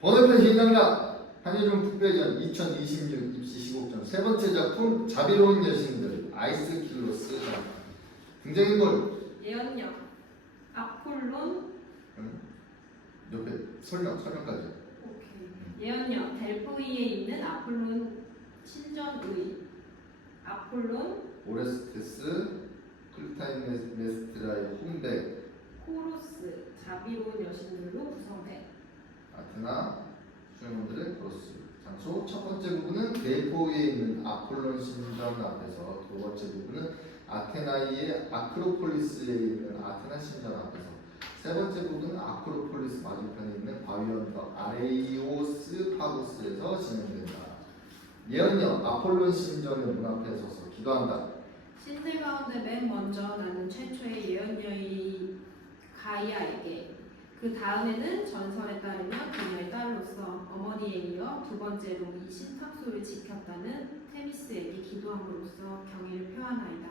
번외편 시행합니다. 한예종 특별전 2026 입시 시국전 세 번째 작품 자비로운 여신들 아이스킬로스 전 등장인물 예언력, 아폴론, 옆에 설명까지. 오케이. 예언력, 델포이에 있는 아폴론 신전의, 아폴론, 오레스테스, 클타이메스트라의 혼백, 코로스, 자비로운 여신들로 구성돼. 아테나, 수행원들의 코러스. 장소 첫 번째 부분은 델포이에 있는 아폴론 신전 앞에서, 두 번째 부분은 아테나이의 아크로폴리스에 있는 아테나 신전 앞에서, 세 번째 부분은 아크로폴리스 맞은편에 있는 바위 언덕 아레이오스 파고스에서 진행된다. 예언력 아폴론 신전의 문 앞에 서서 기도한다. 신들 가운데 맨 먼저 나는 최초의 예언녀의 가이아에게, 그 다음에는 전설에 따르면 그녀의 딸로서 어머니에 이어 두 번째로 이 신탁소를 지켰다는 테미스에게 기도함으로써 경의를 표하나이다.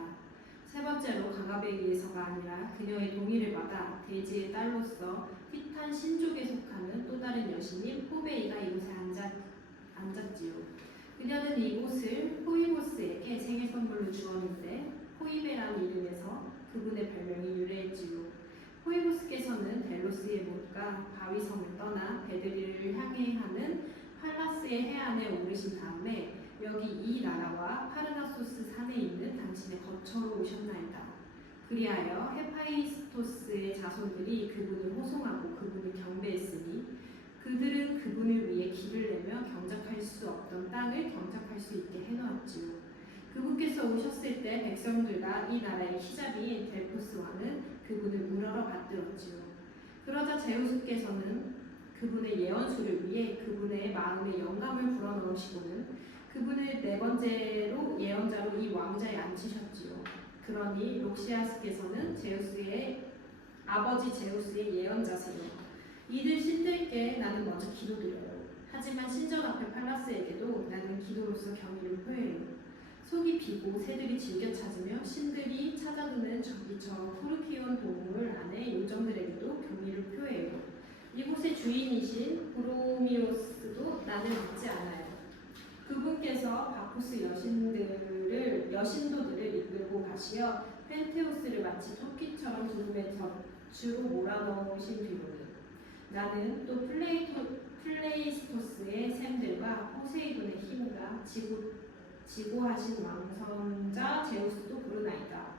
세 번째로 강압에 의해서가 아니라 그녀의 동의를 받아 대지의 딸로서 티탄 신족에 속하는 또 다른 여신인 포베이가 이곳에 앉았지요. 그녀는 이곳을 포이보스에게 생일 선물로 주었는데 포이베라는 이름에서 그분의 별명이 유래했지요. 포이보스께서는 델로스의 못과 바위섬을 떠나 베드리를 향해 하는 팔라스의 해안에 오르신 다음에 여기 이 나라와 파르나소스 산에 있는 당신의 거처로 오셨나이다. 그리하여 헤파이스토스의 자손들이 그분을 호송하고 그분을 경배했으니 그들은 그분을 위해 길을 내며 경작할 수 없던 땅을 경작할 수 있게 해놓았지요. 그분께서 오셨을 때 백성들과 이 나라의 희자비인 델포스 왕은 그분을 우러러 받들었지요. 그러자 제우스께서는 그분의 예언수를 위해 그분의 마음에 영감을 불어넣으시고는 그분을 네 번째로 예언자로 이 왕자에 앉히셨지요. 그러니 록시아스께서는 제우스의 아버지 제우스의 예언자세요. 이들 신들께 나는 먼저 기도드려요. 하지만 신전 앞에 팔라스에게도 나는 기도로서 경의를 표해요. 속이 비고 새들이 즐겨 찾으며 신들이 찾아드는 저기 저 후르키온 동물 안에 요정들에게도 경의를 표해요. 이곳의 주인이신 브로미오스도 나는 믿지 않아요. 그분께서 바쿠스 여신도들을 이끌고 가시어 펜테우스를 마치 토끼처럼 구름에 젖으로 몰아넣으신 뒤로는 나는 또 플레이스토스의 샘들과 포세이돈의 힘과 지고하신 왕선자 제우스도 부르나이다.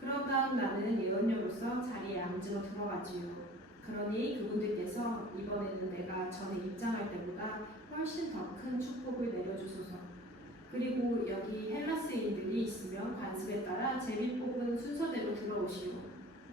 그런 다음 나는 예언녀로서 자리에 앉으러 들어가지요. 그러니 그분들께서 이번에는 내가 전에 입장할 때보다 훨씬 더 큰 축복을 내려주소서. 그리고 여기 헬라스인들이 있으면 관습에 따라 제비 뽑은 순서대로 들어오시오.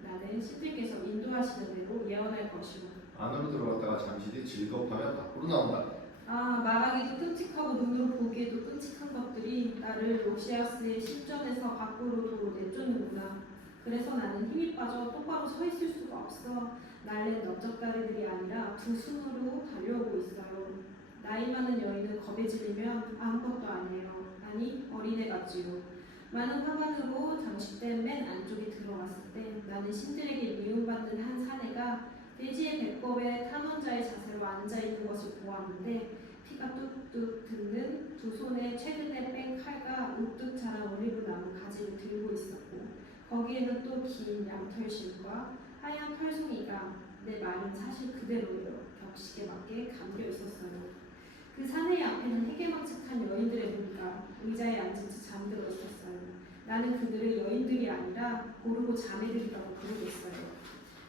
나는 신들께서 인도하시는 대로 예언할 것이오. 안으로 들어갔다가 잠시 뒤 즐겁하며 밖으로 나온다. 말하기도 끔찍하고 눈으로 보기에도 끔찍한 것들이 나를 록시아스의 신전에서 밖으로도 내쫓는구나. 그래서 나는 힘이 빠져 똑바로 서 있을 수가 없어. 날랜 넓적다리들이 아니라 두 손으로 달려오고 있어요. 나이 많은 여인은 겁에 질리면 아무것도 아니에요. 아니 어린애 같지요. 많은 화관으로 장식된 맨 안쪽에 들어갔을 때 나는 신들에게 미움받는 한 사내가 돼지의 배꼽에 탐험자의 자세로 앉아있는 것을 보았는데 피가 뚝뚝 듣는 두 손에 최근에 뺀 칼과 우뚝 자란 올리브나무 가지를 들고 있었고 거기에는 또 긴 양털실과 하얀 털송이가 내 말은 사실 그대로예요. 격식에 맞게 감겨 있었어요. 그 사내의 앞에는 해괴망측한 여인들의 무리가 의자에 앉은 채 잠들어 있었어요. 나는 그들을 여인들이 아니라 고르고 자매들이라고 부르겠어요.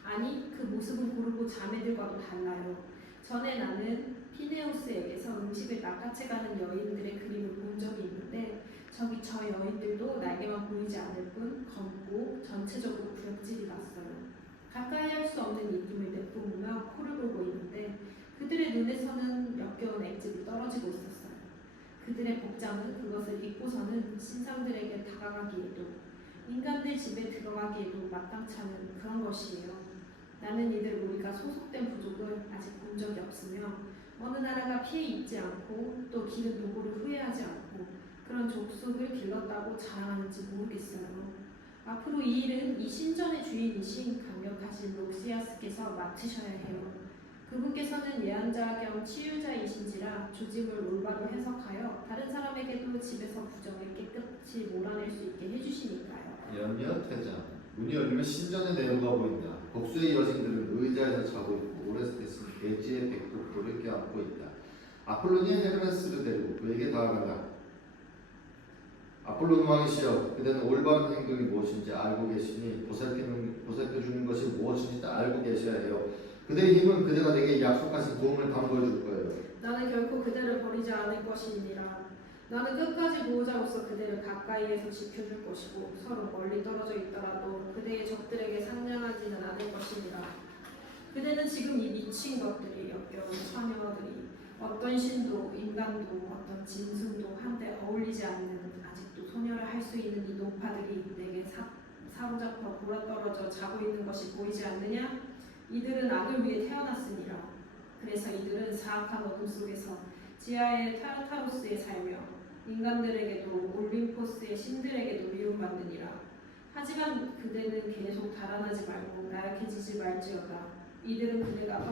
아니 그 모습은 고르고 자매들과도 달라요. 전에 나는 피네우스에게서 음식을 낚아채가는 여인들의 그림을 본 적이 있는데 저기 저 여인들도 날개만 보이지 않을 뿐 검고 전체적으로 구역질이 났어요. 가까이 할 수 없는 입김을 내뿜으며 코를 골고 있는데 그들의 눈에서는 역겨운 액즙이 떨어지고 있었어요. 그들의 복장은 그것을 입고서는 신상들에게 다가가기에도 인간들 집에 들어가기에도 마땅치 않은 그런 것이에요. 나는 이들 우리가 소속된 부족을 아직 본 적이 없으며 어느 나라가 피해 입지 않고 또 기른 노고를 후회하지 않고 그런 족속을 길렀다고 자랑하는지 모르겠어요. 앞으로 이 일은 이 신전의 주인이신 강력하신 록시아스께서 맡으셔야 해요. 그분께서는 예언자 겸 치유자이신지라 조짐을 올바로 해석하여 다른 사람에게도 집에서 부정을 깨끗이 몰아낼 수 있게 해주시니까요. 연여 퇴장. 문이 열리면 신전의 내부가 보인다. 복수의 여신들은 의자에서 자고 있고 오레스테스는 대지의 백곡도를 껴안고 있다. 아폴로니아 헤르메스를 데리고 그에게 다가간다. 아폴론 왕이시여, 그대는 올바른 행동이 무엇인지 알고 계시니 보살펴주는 것이 무엇인지 알고 계셔야 해요. 그대의 힘은 그대가 내게 약속하신 도움을 담보해 줄 거예요. 나는 결코 그대를 버리지 않을 것이니라. 나는 끝까지 보호자로서 그대를 가까이에서 지켜줄 것이고 서로 멀리 떨어져 있더라도 그대의 적들에게 상냥하지는 않을 것이니라. 그대는 지금 이 미친 것들이 역겨운 처녀들이 어떤 신도 인간도 어떤 짐승도 한데 어울리지 않는 아직도 소녀를 할 수 있는 이 노파들이 내게 사로잡혀 굴러떨어져 자고 있는 것이 보이지 않느냐? 이들은 악을 위해 태어났으니라. 그래서 이들은 사악한 어둠 속에서 지하의 타르타로스에 살며 인간들에게도 올림포스의 신들에게도 미움받느니라. 하지만 그대는 계속 달아나지 말고 나약해지지 말지어다. 이들은 그대가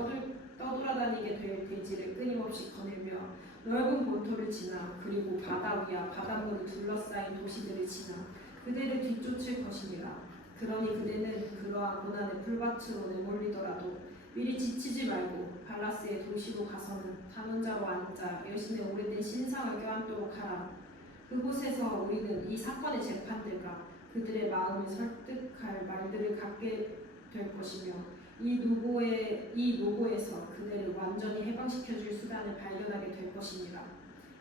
떠돌아다니게 될 대지를 끊임없이 거닐며 넓은 본토를 지나 그리고 바다 위와 바닷물을 둘러싸인 도시들을 지나 그대를 뒤쫓을 것이니라. 그러니 그대는 그러한 고난의 풀밭으로 내몰리더라도 미리 지치지 말고 발라스의 도시로 가서는 단원자로 앉아 여신의 오래된 신상을 껴안도록 하라. 그곳에서 우리는 이 사건의 재판들과 그들의 마음을 설득할 말들을 갖게 될 것이며 이 노고에서 그대를 완전히 해방시켜줄 수단을 발견하게 될 것이니라.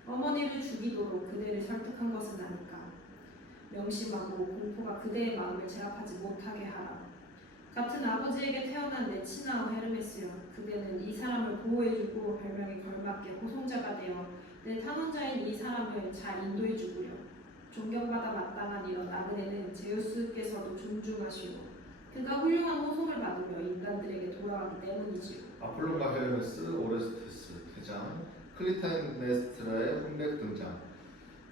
어머니를 죽이도록 그대를 설득한 것은 아닐까. 명심하고 공포가 그대의 마음을 제압하지 못하게 하라. 같은 아버지에게 태어난 내 친아우 헤르메스여, 그대는 이 사람을 보호해주고 별명에 걸맞게 호송자가 되어 내 탄원자인 이 사람을 잘 인도해주구려. 존경받아 마땅한 이런 나그네는 제우스께서도 존중하시고 그가 훌륭한 호송을 받으며 인간들에게 돌아가기 때문이지요. 아폴론과 헤르메스, 오레스테스 퇴장. 클리타임네스트라의 혼백 등장.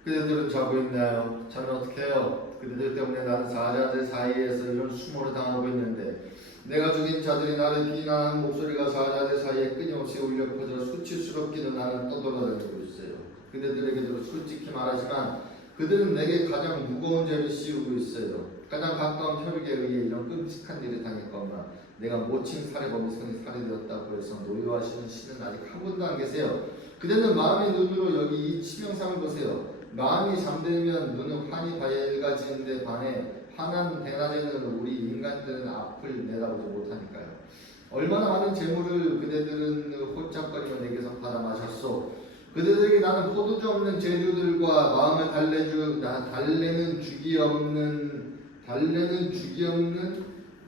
그대들은 자고 있나요? 자면 어떡해요? 그대들 때문에 나는 사자들 사이에서 이런 수모를 당하고 있는데 내가 죽인 자들이 나를 비난하는 목소리가 사자들 사이에 끊임없이 울려 퍼져 수치스럽기도 나는 떠돌아다니고 있어요. 그대들에게도 솔직히 말하지만 그들은 내게 가장 무거운 죄를 씌우고 있어요. 가장 가까운 혈육에 의해 이런 끔찍한 일을 당했거나 내가 모친 살해범이 손이 살해되었다고 해서 노여하시는 신은 아직 한 분도 안 계세요. 그대는 마음의 눈으로 여기 이 치명상을 보세요. 마음이 잠들면 눈은 환히 밝아지는데 반해 환한 대낮에는 우리 인간들은 앞을 내다보지 못하니까요. 얼마나 많은 재물을 그대들은 홀짝거리며 내게서 받아 마셨소. 그대들에게 나는 포도주 없는 재료들과 마음을 달래는 주기 없는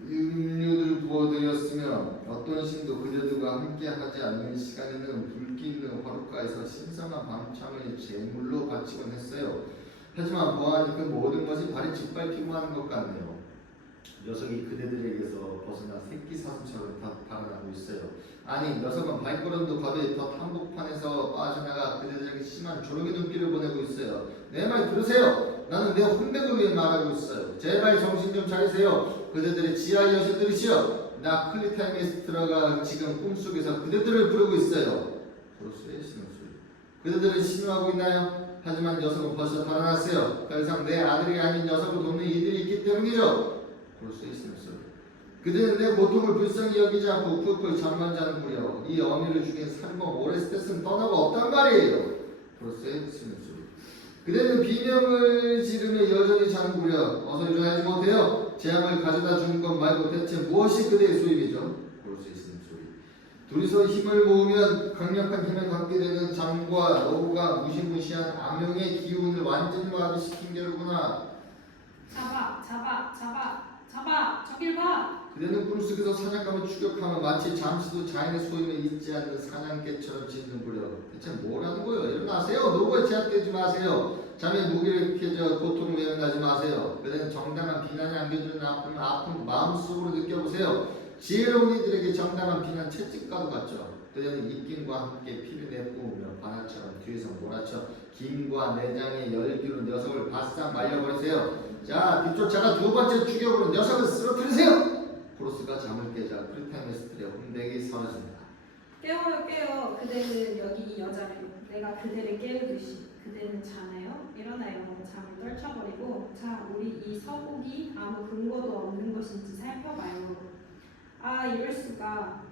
음료를 부어드렸으며 어떤 신도 그대들과 함께하지 않는 시간에는 불기 있는 화롯가에서 신성한 밤참을 제물로 바치곤 했어요. 하지만 보아하니 그 모든 것이 발이 짓밟히고 하는 것 같네요. 녀석이 그대들에게서 벗어나 새끼 사슴처럼 달아나고 있어요. 아니, 녀석은 발걸음도 가벼이 더 한복판에서 빠져나가 그대들에게 심한 조롱의 눈길을 보내고 있어요. 내 말 들으세요. 나는 내 혼백을 위해 말하고 있어요. 제발 정신 좀 차리세요. 그대들의 지하 여신들이시여. 나 클리타임네스트라가 지금 꿈속에서 그대들을 부르고 있어요. 브루스의 신음소리. 그대들은 신음하고 있나요? 하지만 녀석은 벌써 달아났어요. 더 이상 내 아들이 아닌 녀석을 돕는 이들이 있기 때문이죠. 브루스의 신음소리. 그들은 내 고통을 불쌍히 여기지 않고 쿨쿨 잠만 자는구려. 이 어미를 죽인 살인범 오레스테스는 떠나고 없단 말이에요. 브루스의 신음소리. 그대는 비명을 지르며 여전히 자는구려. 어서 일어나지 못해요. 재앙을 가져다 주는 것 말고 대체 무엇이 그대의 소임이죠? 브루스의 신음소리. 둘이서 힘을 모으면 강력한 힘을 갖게 되는 잠과 노후가 무시무시한 암용의 기운을 완전히 마비시킨 게로구나. 잡아! 저길 봐! 그대는 꿈속에서 사냥감을 추격하며 마치 잠시도 자연의 소임을 잊지 않는 사냥개처럼 짖는구려. 대체 뭐라는 거예요? 일어나세요. 노고에 제압되지 마세요. 잠에 무기를 펴져 고통을 외면하지 마세요. 그대는 정당한 비난이 안겨주는 아픔 마음속으로 느껴보세요. 지혜로운 이들에게 정당한 비난 채찍과도 같죠. 그대는 입김과 함께 피를 내뿜으며 바나처럼 뒤에서 몰아쳐 김과 내장의 열기로 녀석을 바싹 말려버리세요. 자, 뒤쫓아가 두 번째 추격으로 녀석을 쓰러뜨리세요. 브루스가 잠을 깨자 클리타임네스트의 혼백이 사라진다. 깨워요 깨워. 그대는 여기 이 여자를. 내가 그대를 깨우듯이. 그대는 자나요? 일어나요. 잠을 떨쳐버리고 자 우리 이 서곡이 아무 근거도 없는 것인지 살펴봐요. 아 이럴 수가.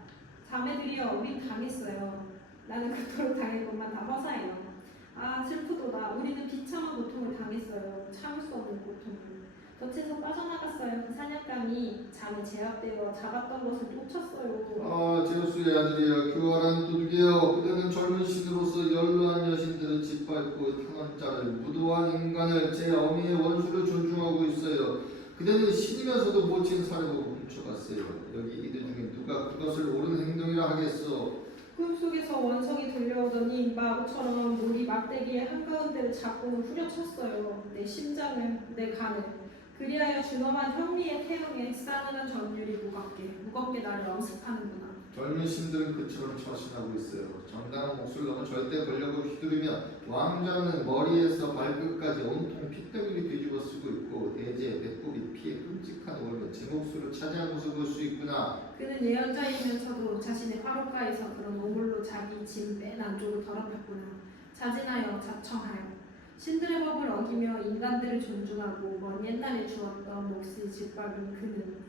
자매들이여 우린 당했어요. 나는 그토록 당할 것만 다 허사예요. 아 슬프도다. 우리는 비참한 고통을 당했어요. 참을 수 없는 고통을. 덫에서 빠져나갔어요. 그 사냥감이 잠에 제압되어 잡았던 것을 쫓았어요. 제우스의 아들이여 교활한 도둑이여 그대는 젊은 신으로서 연로한 여신들을 짓밟고 탄원자를 무도한 인간을 제 어미의 원수로 존중하고 있어요. 그대는 신이면서도 모친 사람을 훔쳐갔어요. 여기 이들 중에 누가 그것을 옳은 행동이라 하겠어. 꿈속에서 원성이 들려오더니 마구처럼 물이 막대기의 한가운데를 잡고는 후려쳤어요. 내 심장을, 내 간을. 그리하여 준엄한 현미의 태양에 싸늘한 전율이 무겁게 나를 엄습하는구나. 젊은 신들은 그처럼 처신하고 있어요. 정당한 몫을 너무 절대 권력을 휘두르며 왕자는 머리에서 발끝까지 온통 핏덩이를 뒤집어 쓰고 있고 대제, 배꼽이 피에 끔찍한 얼굴 제 몫으로 차지한 것을 볼 수 있구나. 그는 예언자이면서도 자신의 화로가에서 그런 오물로 자기 짐 맨 안쪽을 더럽혔구나. 자진하여 자청하여 신들의 법을 어기며 인간들을 존중하고 먼 옛날에 주었던 몫을 짓밟은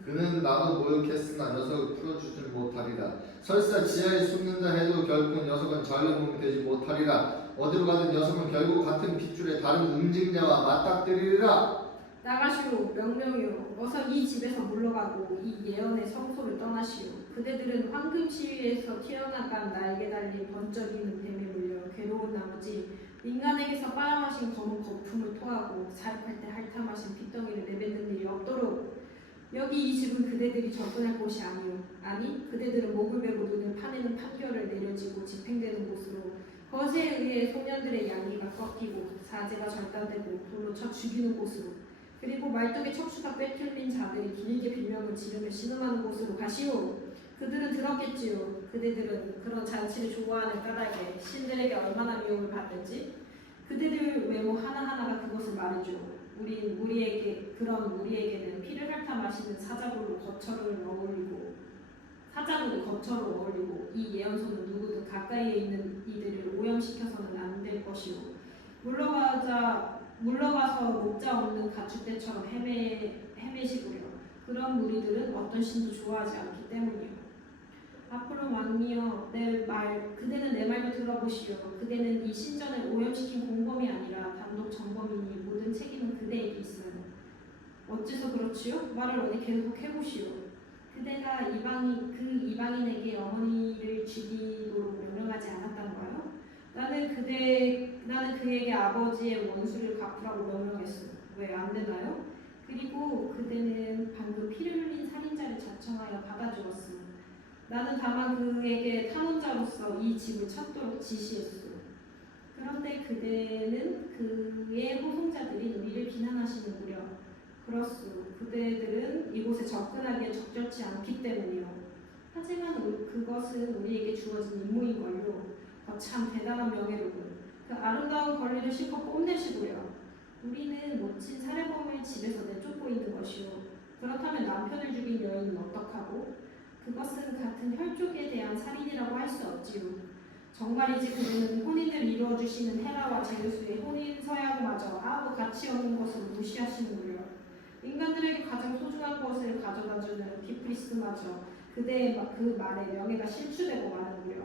그는 나도 모욕했으나 녀석을 풀어주지 못하리라. 설사 지하에 숨는다 해도 결코 녀석은 전리몸이 되지 못하리라. 어디로 가든 녀석은 결국 같은 핏줄의 다른 응징자와 맞닥뜨리리라. 나가시오 명령이오. 어서 이 집에서 물러가고 이 예언의 성소를 떠나시오. 그대들은 황금 시위에서 튀어나간 날개 달린 번쩍이는 뱀에 물려 괴로운 나머지 인간에게서 빨아마신 검은 거품을 토하고 사육할 때 핥아마신 핏덩이를 내뱉는 일이 없도록. 여기 이 집은 그대들이 접근할 곳이 아니오. 아니 그대들은 목을 베고 눈을 파내는 판결을 내려지고 집행되는 곳으로 거세에 의해 소년들의 양기가 꺾이고 사제가 절단되고 돌로 쳐 죽이는 곳으로 그리고 말뚝의 척추가 꿰뚫린 자들이 길게 빌명을 지르며 신음하는 곳으로 가시오. 그들은 들었겠지요. 그대들은 그런 잔치를 좋아하는 까닭에 신들에게 얼마나 미움을 받는지. 그대들 외모 하나하나가 그것을 말해줘. 우리에게는 피를 핥아 마시는 사자굴로 거처를 어울리고 이 예언소는 누구든 가까이에 있는 이들을 오염시켜서는 안 될 것이오. 물러가서 목자 없는 가축대처럼 헤매시구려. 그런 무리들은 어떤 신도 좋아하지 않기 때문이요. 아폴론 왕이여 그대는 내 말도 들어보시오. 그대는 이 신전을 오염시킨 공범이 아니라 단독 정범이니 모든 책임은 그대에게 있어요. 어째서 그렇지요? 말을 어디 계속 해보시오. 그대가 이방인에게 어머니를 죽이도록 명령하지 않았던가요? 나는 그에게 아버지의 원수를 갚으라고 명령했어. 왜 안 되나요? 그리고 그대는 방금 피를 흘린 살인자를 자청하여 받아주었어. 나는 다만 그에게 탄원자로서 이 집을 찾도록 지시했소. 그런데 그대는 그의 호송자들이 우리를 비난하시는구려. 그렇소. 그대들은 이곳에 접근하기에 적절치 않기 때문이요. 하지만 그것은 우리에게 주어진 임무인걸요. 참 대단한 명예로군. 그 아름다운 권리를 실컷 뽐내시고요. 우리는 멋진 살해범을 집에서 내쫓고 있는 것이요. 그렇다면 남편을 죽인 여인은 어떡하고? 그것은 같은 혈족에 대한 살인이라고 할 수 없지요. 정말이지 그들은 혼인을 이루어주시는 헤라와 제우스의 혼인 서약마저 아무 가치 없는 것으로 무시하시는구려. 인간들에게 가장 소중한 것을 가져다주는 피프리스마저 그대의 그 말에 명예가 실추되고 마는구려.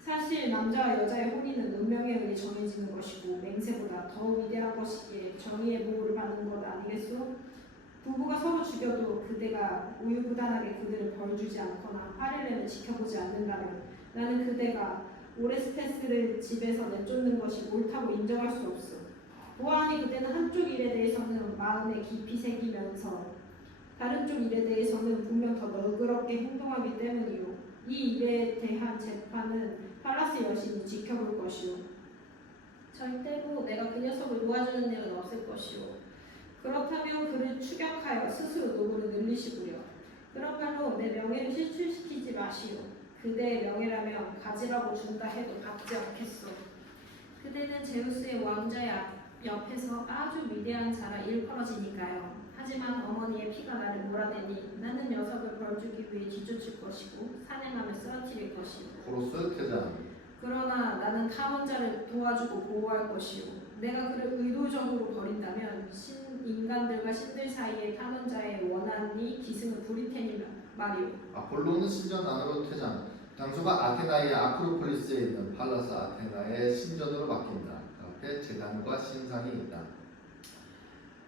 사실 남자와 여자의 혼인은 운명에 의해 정해지는 것이고 맹세보다 더 위대한 것이기에 정의의 보호를 받는 것 아니겠소? 부부가 서로 죽여도 그대가 우유부단하게 그들을 벌주지 않거나 화를 내며 지켜보지 않는다면 나는 그대가 오레스테스를 집에서 내쫓는 것이 옳다고 인정할 수 없어. 보아하니 그대는 한쪽 일에 대해서는 마음에 깊이 새기면서 다른 쪽 일에 대해서는 분명 더 너그럽게 행동하기 때문이요. 이 일에 대한 재판은 팔라스 여신이 지켜볼 것이오. 절대로 내가 그 녀석을 놓아주는 일은 없을 것이오. 그렇다면 그를 추격하여 스스로 노고를 늘리시구려. 그런 말로 내 명예를 실추시키지 마시오. 그대의 명예라면 가지라고 준다 해도 받지 않겠소. 그대는 제우스의 왕자의 옆에서 아주 위대한 자라 일컬어지니까요. 하지만 어머니의 피가 나를 몰아내니 나는 녀석을 벌주기 위해 뒤쫓을 것이고 산행하며 쓰러뜨릴 것이요. 포로스 퇴장. 그러나 나는 탐험자를 도와주고 보호할 것이요. 내가 그를 의도적으로 버린다면 인간들과 신들 사이에 탐험자의 원한이 기승을 부릴 테니 말이요. 아폴로는 신전 안으로 퇴장. 장소가 아테나의 아크로폴리스에 있는 팔라스 아테나의 신전으로 바뀐다. 그 앞에 제단과 신상이 있다.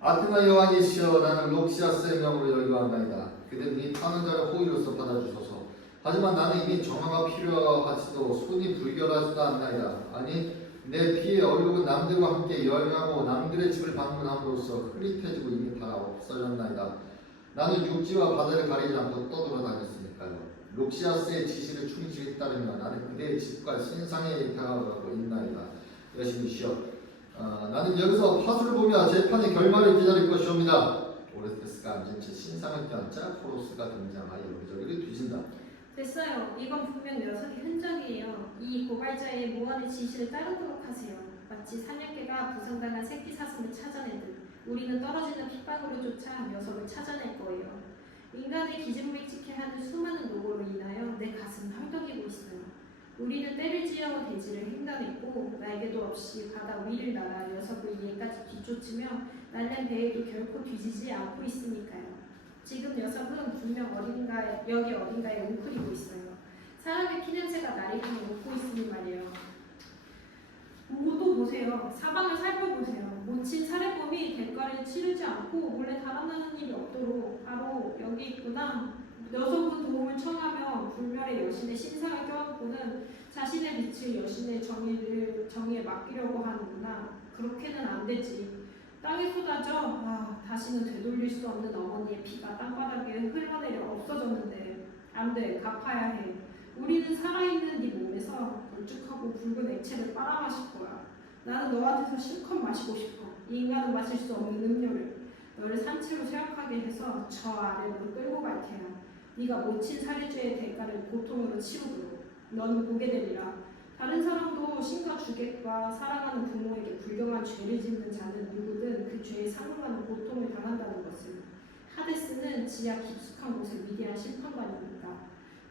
아테나 여왕이시여, 나는 록시아스의 명으로 열거한나이다. 그들은 이 탐험자를 호의로서 받아주소서. 하지만 나는 이미 정화가 필요하지도 손이 불결하지도 않나이다. 아니, 내 피에 어려운 남들과 함께 여행하고 남들의 집을 방문함으로써 흐릿해지고 이미 다 없어졌나이다. 나는 육지와 바다를 가리지 않고 떠돌아다녔으니까요. 록시아스의 지시를 충실히 따르며 나는 그대의 집과 신상에 다가가고 있나이다. 여신이시여, 나는 여기서 파수를 보며 재판의 결말을 기다릴 것이옵니다. 오레스테스가 앉은 채 신상을 껴안자 포로스가 등장하여 여기저기를 뒤진다. 됐어요. 이건 분명 녀석의 흔적이에요. 이 고발자의 무언의 지시를 따르도록 하세요. 마치 사냥개가 부상당한 새끼 사슴을 찾아내듯 우리는 떨어지는 핏방울을 쫓아 녀석을 찾아낼 거예요. 인간의 기진맥직해 하는 수많은 노고로 인하여 내 가슴은 헐떡이고 있어요. 우리는 때를 지어 대지를 횡단했고 날개도 없이 바다 위를 날아 녀석을 이에까지 뒤쫓으며 날랜 배에도 결코 뒤지지 않고 있으니까요. 지금 녀석은 분명 여기 어딘가에 웅크리고 있어요. 사람의 피냄새가 나를 향해 오고 있으니 말이에요. 모두 보세요. 사방을 살펴보세요. 모친 살해범이 대가를 치르지 않고 몰래 달아나는 일이 없도록 바로 여기 있구나. 녀석은 도움을 청하며 불멸의 여신의 신상을 껴안고는 자신의 빛을 여신의 정의에 맡기려고 하는구나. 그렇게는 안 되지. 땅에 쏟아져 다시는 되돌릴 수 없는 어머니의 피가 땅바닥에 흘러내려 없어졌는데 안 돼. 갚아야 해. 우리는 살아있는 네 몸에서 걸쭉하고 붉은 액체를 빨아마실 거야. 나는 너한테서 실컷 마시고 싶어. 이 인간은 마실 수 없는 음료를. 너를 산채로 쇠약하게 해서 저 아래로 끌고 갈 테야. 네가 모친 살해죄의 대가를 고통으로 치르도록. 너는 보게 되리라. 다른 사람도 신과 주객과 사랑하는 부모에게 불경한 죄를 짓는 자는 누구든 그 죄에 상응하는 고통을 당한다는 것을. 하데스는 지하 깊숙한 곳의 위대한 심판관입니다.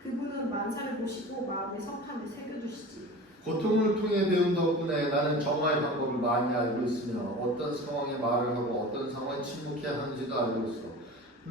그분은 만사를 보시고 마음의 석판을 새겨주시지. 고통을 통해 배운 덕분에 나는 정화의 방법을 많이 알고 있으며 어떤 상황에 말을 하고 어떤 상황에 침묵해야 하는지도 알고 있어.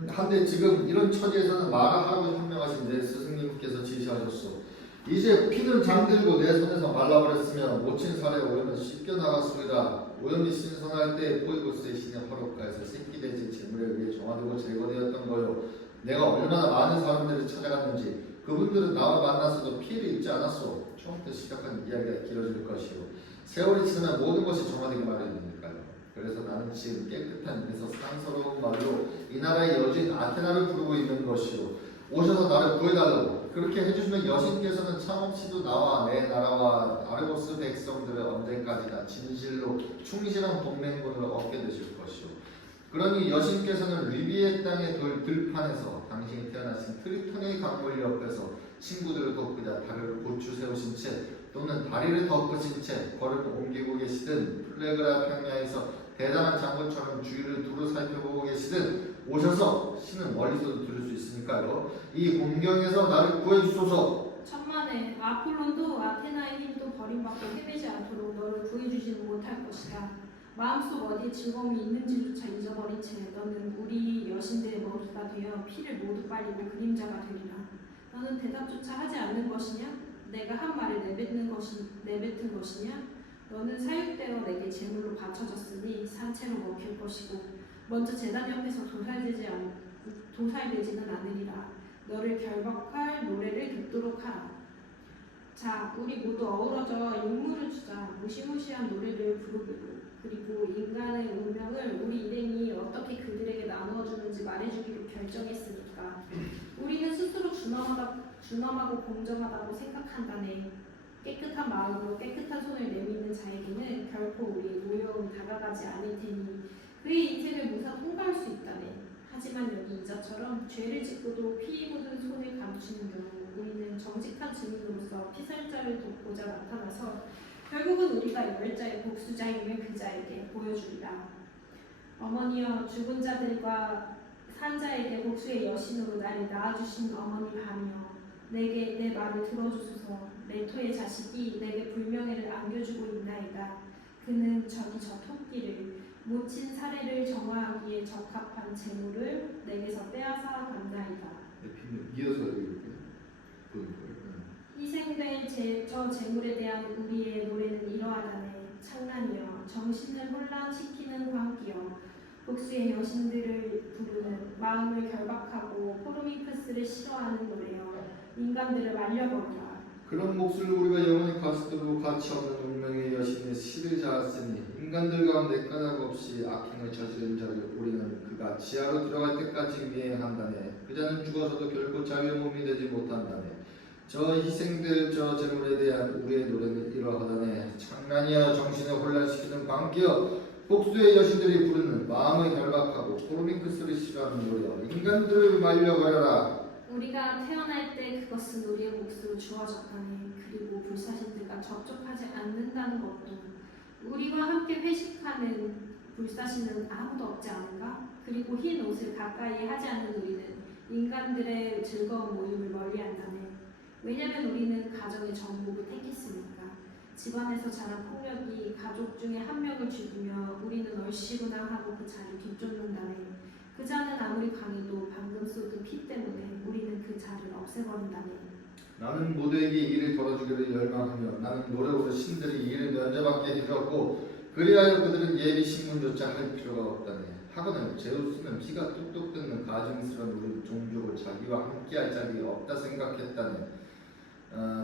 한데 지금 이런 처지에서는 말을 하라고 현명하신 내 스승님께서 지시하셨소. 이제 피는 잠들고 내 손에서 말라버렸으며 모친 살에 오염은 씻겨나갔소이다. 오염이 신선할 때 포이고스의 신의 화롯가에서 새끼돼지 재물에 의해 정화되고 제거되었던 거요. 내가 얼마나 많은 사람들을 찾아갔는지 그분들은 나와 만나서도 피해를 입지 않았소. 처음부터 시작한 이야기가 길어질 것이요. 세월이 지나면 모든 것이 정화되기 마련이니까요. 그래서 나는 지금 깨끗한 입에서 상스러운 말로 이 나라의 여주인 아테나를 부르고 있는 것이요. 오셔서 나를 구해달라고. 그렇게 해주시면 여신께서는 참없이도 나와 내 나라와 아르고스 백성들을 언제까지나 진실로 충실한 동맹군을 얻게 되실 것이요. 그러니 여신께서는 리비의 땅의 들판에서 당신이 태어나신 트리톤의 강물 옆에서 친구들을 돕고자 다리를 고추 세우신 채 또는 다리를 덮으신 채 걸음을 옮기고 계시든 플레그라 평야에서 대단한 장군처럼 주위를 두루 살펴보고 계시든 오셔서 신은 멀리서도 들을 수 있으니까요. 이 공경에서 나를 구해주소서. 천만에 아폴론도 아테나의 힘도 버림받고 헤매지 않도록 너를 구해주지는 못할 것이다. 마음속 어디에 즐거움이 있는지조차 잊어버린 채 너는 우리 여신들의 먹이가 되어 피를 모두 빨리고 그림자가 되리라. 너는 대답조차 하지 않는 것이냐? 내가 한 말을 내뱉은 것이냐? 너는 사육되어 내게 제물로 바쳐졌으니 산채로 먹힐 것이고 먼저 제단 옆에서 도살되지는 않으리라. 너를 결박할 노래를 듣도록 하라. 자, 우리 모두 어우러져 윤물을 주자. 무시무시한 노래를 부르기로. 그리고 인간의 운명을 우리 일행이 어떻게 그들에게 나누어 주는지 말해주기로 결정했으니까 우리는 스스로 준엄하고 공정하다고 생각한다네. 깨끗한 마음으로 깨끗한 손을 내미는 자에게는 결코 우리의 노여움이 다가가지 않을 테니 그의 인생을 무사 통과할 수 있다네. 하지만 여기 이자처럼 죄를 짓고도 피 묻은 손을 감추는 경우 우리는 정직한 증인으로서 피살자를 돕고자 나타나서 결국은 우리가 열자의 복수자임을 그 자에게 보여주리라. 어머니여, 죽은 자들과 산 자에게 복수의 여신으로 나를 낳아주신 어머니 밤이여, 내게 말을 들어주소서. 레토의 자식이 내게 불명예를 안겨주고 있나이다. 그는 저기 저 토끼를 모친 사례를 정화하기에 적합한 재물을 내게서 빼앗아 간나이다. 이어서 이렇게 보는 거예요. 희생될 저 재물에 대한 우리의 노래는 이러하다네. 창란이여, 정신을 혼란시키는 광기여, 복수의 여신들을 부르는 마음을 결박하고 포르미크스를 싫어하는 노래여, 인간들을 말려버리라. 그런 몫을 우리가 영원히 가수도록 가치 없는 운명의 여신의 시를 자았으니 인간들 가운데 까닭 없이 악행을 저지른 자를 우리는 그가 지하로 들어갈 때까지 미행한다네. 그자는 죽어서도 결코 자유의 몸이 되지 못한다네. 저 희생될 저 재물에 대한 우리의 노래는 이러하다네. 창란이여, 정신을 혼란시키는 광기여, 복수의 여신들이 부르는 마음을 결박하고 포르미크스를 싫어하는 노래여, 인간들을 말려버려라. 우리가 태어날 때 그것은 우리의 몫으로 주어졌다네. 그리고 불사신들과 접촉하지 않는다는 것도, 우리와 함께 회식하는 불사신은 아무도 없지 않은가? 그리고 흰 옷을 가까이 하지 않는 우리는 인간들의 즐거운 모임을 멀리한다네. 왜냐하면 우리는 가정의 정복을 택했으니까. 집안에서 자란 폭력이 가족 중에 한 명을 죽이며 우리는 얼씨구나 하고 그 자를 뒤쫓는다네. 그 자는 아무리 강해도 방금 쏟은 피 때문에 우리는 그 자를 없애버린다네. 나는 모두에게 이를 덜어주기를 열망하며 나는 노력으로 신들이 이를 면제받게 해주었고 그리하여 그들은 예비 신문조차 할 필요가 없다네. 하거늘 제우스는 피가 뚝뚝 뜯는 가증스러운 우리 종족을 자기와 함께할 자리 없다 생각했다네.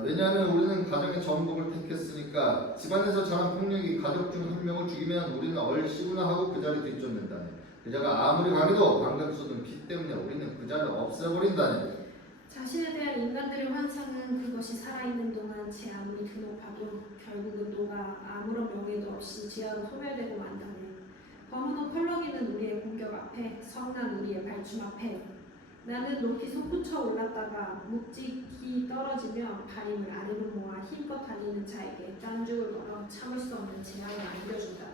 왜냐하면 우리는 가정의 전복을 택했으니까. 집안에서 자란 폭력이 가족 중 한 명을 죽이면 우리는 얼씨구나 하고 그 자를 뒤쫓는다네. 그자가 아무리 강해도 방금 쏟은 피 때문에 우리는 그 자를 없애버린다네. 자신에 대한 인간들의 환상은 그것이 살아있는 동안 제 아무리 드높아도 결국은 녹아 아무런 명예도 없이 지하로 소멸되고 만다네. 검은 옷 펄럭이는 우리의 공격 앞에, 성난 우리의 발춤 앞에 나는 높이 솟구쳐 올랐다가 묵직히 떨어지며 다림을 아래로 모아 힘껏 달리는 자에게 딴죽을 걸어 참을 수 없는 재앙을 안겨준다네.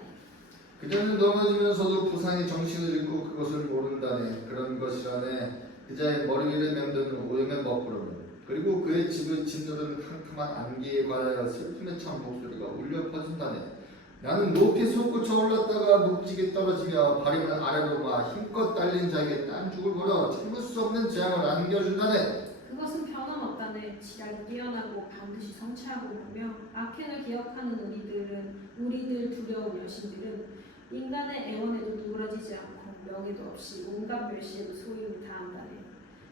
그자는 넘어지면서도 부상의 정신을 잃고 그것을 모른다네. 그런 것이라네. 그자의 머리 위를 맴도는 오염의 먹구름, 그리고 그의 집을 짓누르는 캄캄한 안개에 관하여 슬픔의 참 목소리가 울려 퍼진다네. 나는 높이 솟구쳐 올랐다가 묵직히 떨어지며 발임을 아래로 모아 힘껏 달린 자에게 딴죽을 걸어 참을 수 없는 재앙을 안겨준다네. 그것은 변함없다네. 지략이 뛰어나고 반드시 성취하고 보며 악행을 기억하는 우리들 두려운 여신들은 인간의 애원에도 누그러지지 않고 명예도 없이 온갖 멸시에도 소임을 다한다네.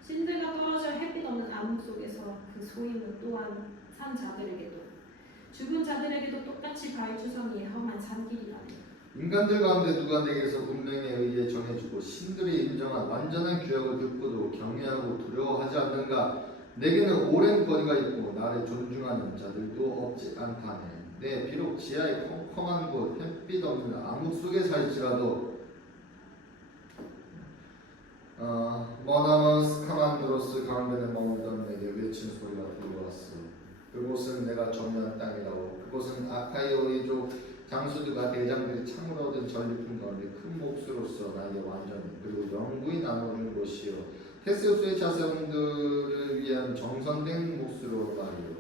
신들과 떨어져 햇빛 없는 암흑 속에서 그 소임은 또한 산 자들에게도 죽은 자들에게도 똑같이 바위투성이의 험한 산길이라네. 인간들 가운데 누가 내게서 운명에 의해 정해주고 신들이 인정한 완전한 규약을 듣고도 경외하고 두려워하지 않는가? 내게는 오랜 거리가 있고 나를 존중하는 자들도 없지 않다네. 내 비록 지하의 컴컴한 곳 햇빛 없는 암흑 속에 살지라도 머나먼 스카만드로스 가운데에 머물던 내게 외친 소리가 들려왔어. 그곳은 내가 점유한 땅이라고. 그곳은 아카이오이족 장수들과 대장들이 참으로 얻은 전리품 가운데 큰 몫으로서 나에게 완전히 그리고 영구히 나눠준 곳이요, 테세우스의 자손들을 위한 정선된 몫으로 말이요.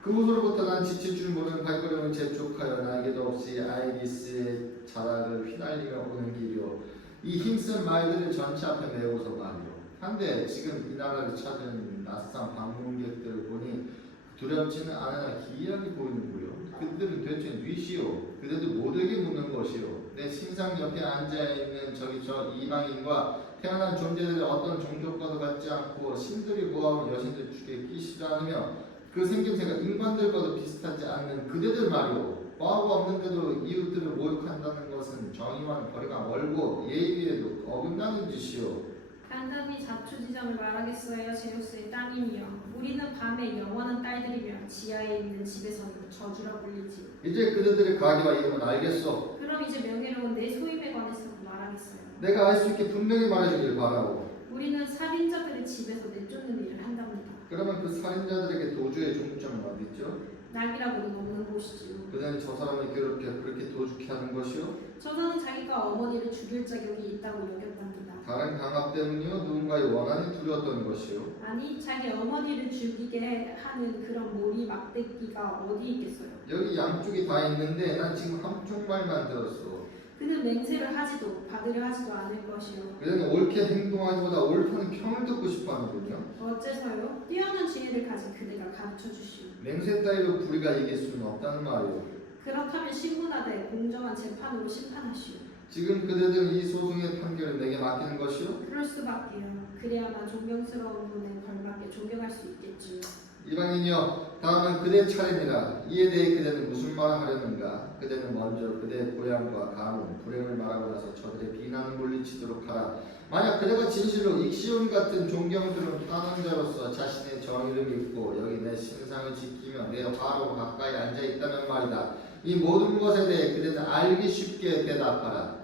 그곳으로부터 난 지칠 줄 모르는 발걸음을 재촉하여 나에게도 없이 아이리스의 자락을 휘날리며 오는 길이요, 이 힘쓴 말들을 전체 앞에 메우고서 말이요. 한데 지금 이 나라를 찾은 낯선 방문객들을 보니 두렵지는 않으나 기이하게 보이는구요. 그들은 대체 뉘시오. 그들도 모두에게 묻는 것이요. 내 신상 옆에 앉아있는 저기 저 이방인과 태어난 존재들의 어떤 종족과도 같지 않고 신들이 모아온 여신들 중에 끼시지 않으며 그 생김새가 인간들과도 비슷하지 않는 그대들 말이오. 과거 없는데도 이웃들을 모욕한다는 것은 정의와는 거리가 멀고 예의에도 어긋나는 짓이오. 간담이 자초지정을 말하겠어요. 제우스의 따님이여, 우리는 밤에 영원한 딸들이며 지하에 있는 집에서는 저주라 불리지. 이제 그들의 가계와 이름은 알겠소. 그럼 이제 명예로운 내 소임에 관해서 말하겠어요. 내가 알 수 있게 분명히 말해주길 바라오. 우리는 살인자들의 집에서 내쫓는 일을 한답니다. 그러면 그 살인자들에게 도주의 종점은 어디 있죠? 낙이라고는 없는 곳이지요. 그는 저 사람을 괴롭혀 그렇게 도죽게 하는 것이요? 저자는 자기가 어머니를 죽일 자격이 있다고 여겼답니다. 다른 강압 때문이요? 누군가의 원한이 두려웠던 것이요? 아니, 자기 어머니를 죽이게 타는 그런 몰이 막대기가 어디 있겠어요? 여기 양쪽이 다 있는데 난 지금 한쪽 말만 들었어. 그는 맹세를 하지도 받으려 하지도 않을 것이요. 그는 옳게 행동하기보다 옳다는 평을 듣고 싶어 하는군요. 어째서요? 뛰어난 지혜를 가진 그대가 가르쳐 주시오. 맹세 따위로 불의가 이길 수는 없다는 말이오. 그렇다면 신문하되 공정한 재판으로 심판하시오. 지금 그대들은 이 소송의 판결을 내게 맡기는 것이오? 그럴 수밖에요. 그래야만 존경스러운 분의 벌받게 존경할 수 있겠지요. 이방인이여, 다음은 그대 차례입니다. 이에 대해 그대는 무슨 말을 하려는가? 그대는 먼저 그대의 고향과 가문, 불행을 말하고 나서 저들의 비난을 물리치도록 하라. 만약 그대가 진실로 익시온 같은 존경스러운 탄원자로서 자신의 정의를 믿고 여기 내 신상을 지키며 내 화로 가까이 앉아 있다면 말이다. 이 모든 것에 대해 그대는 알기 쉽게 대답하라.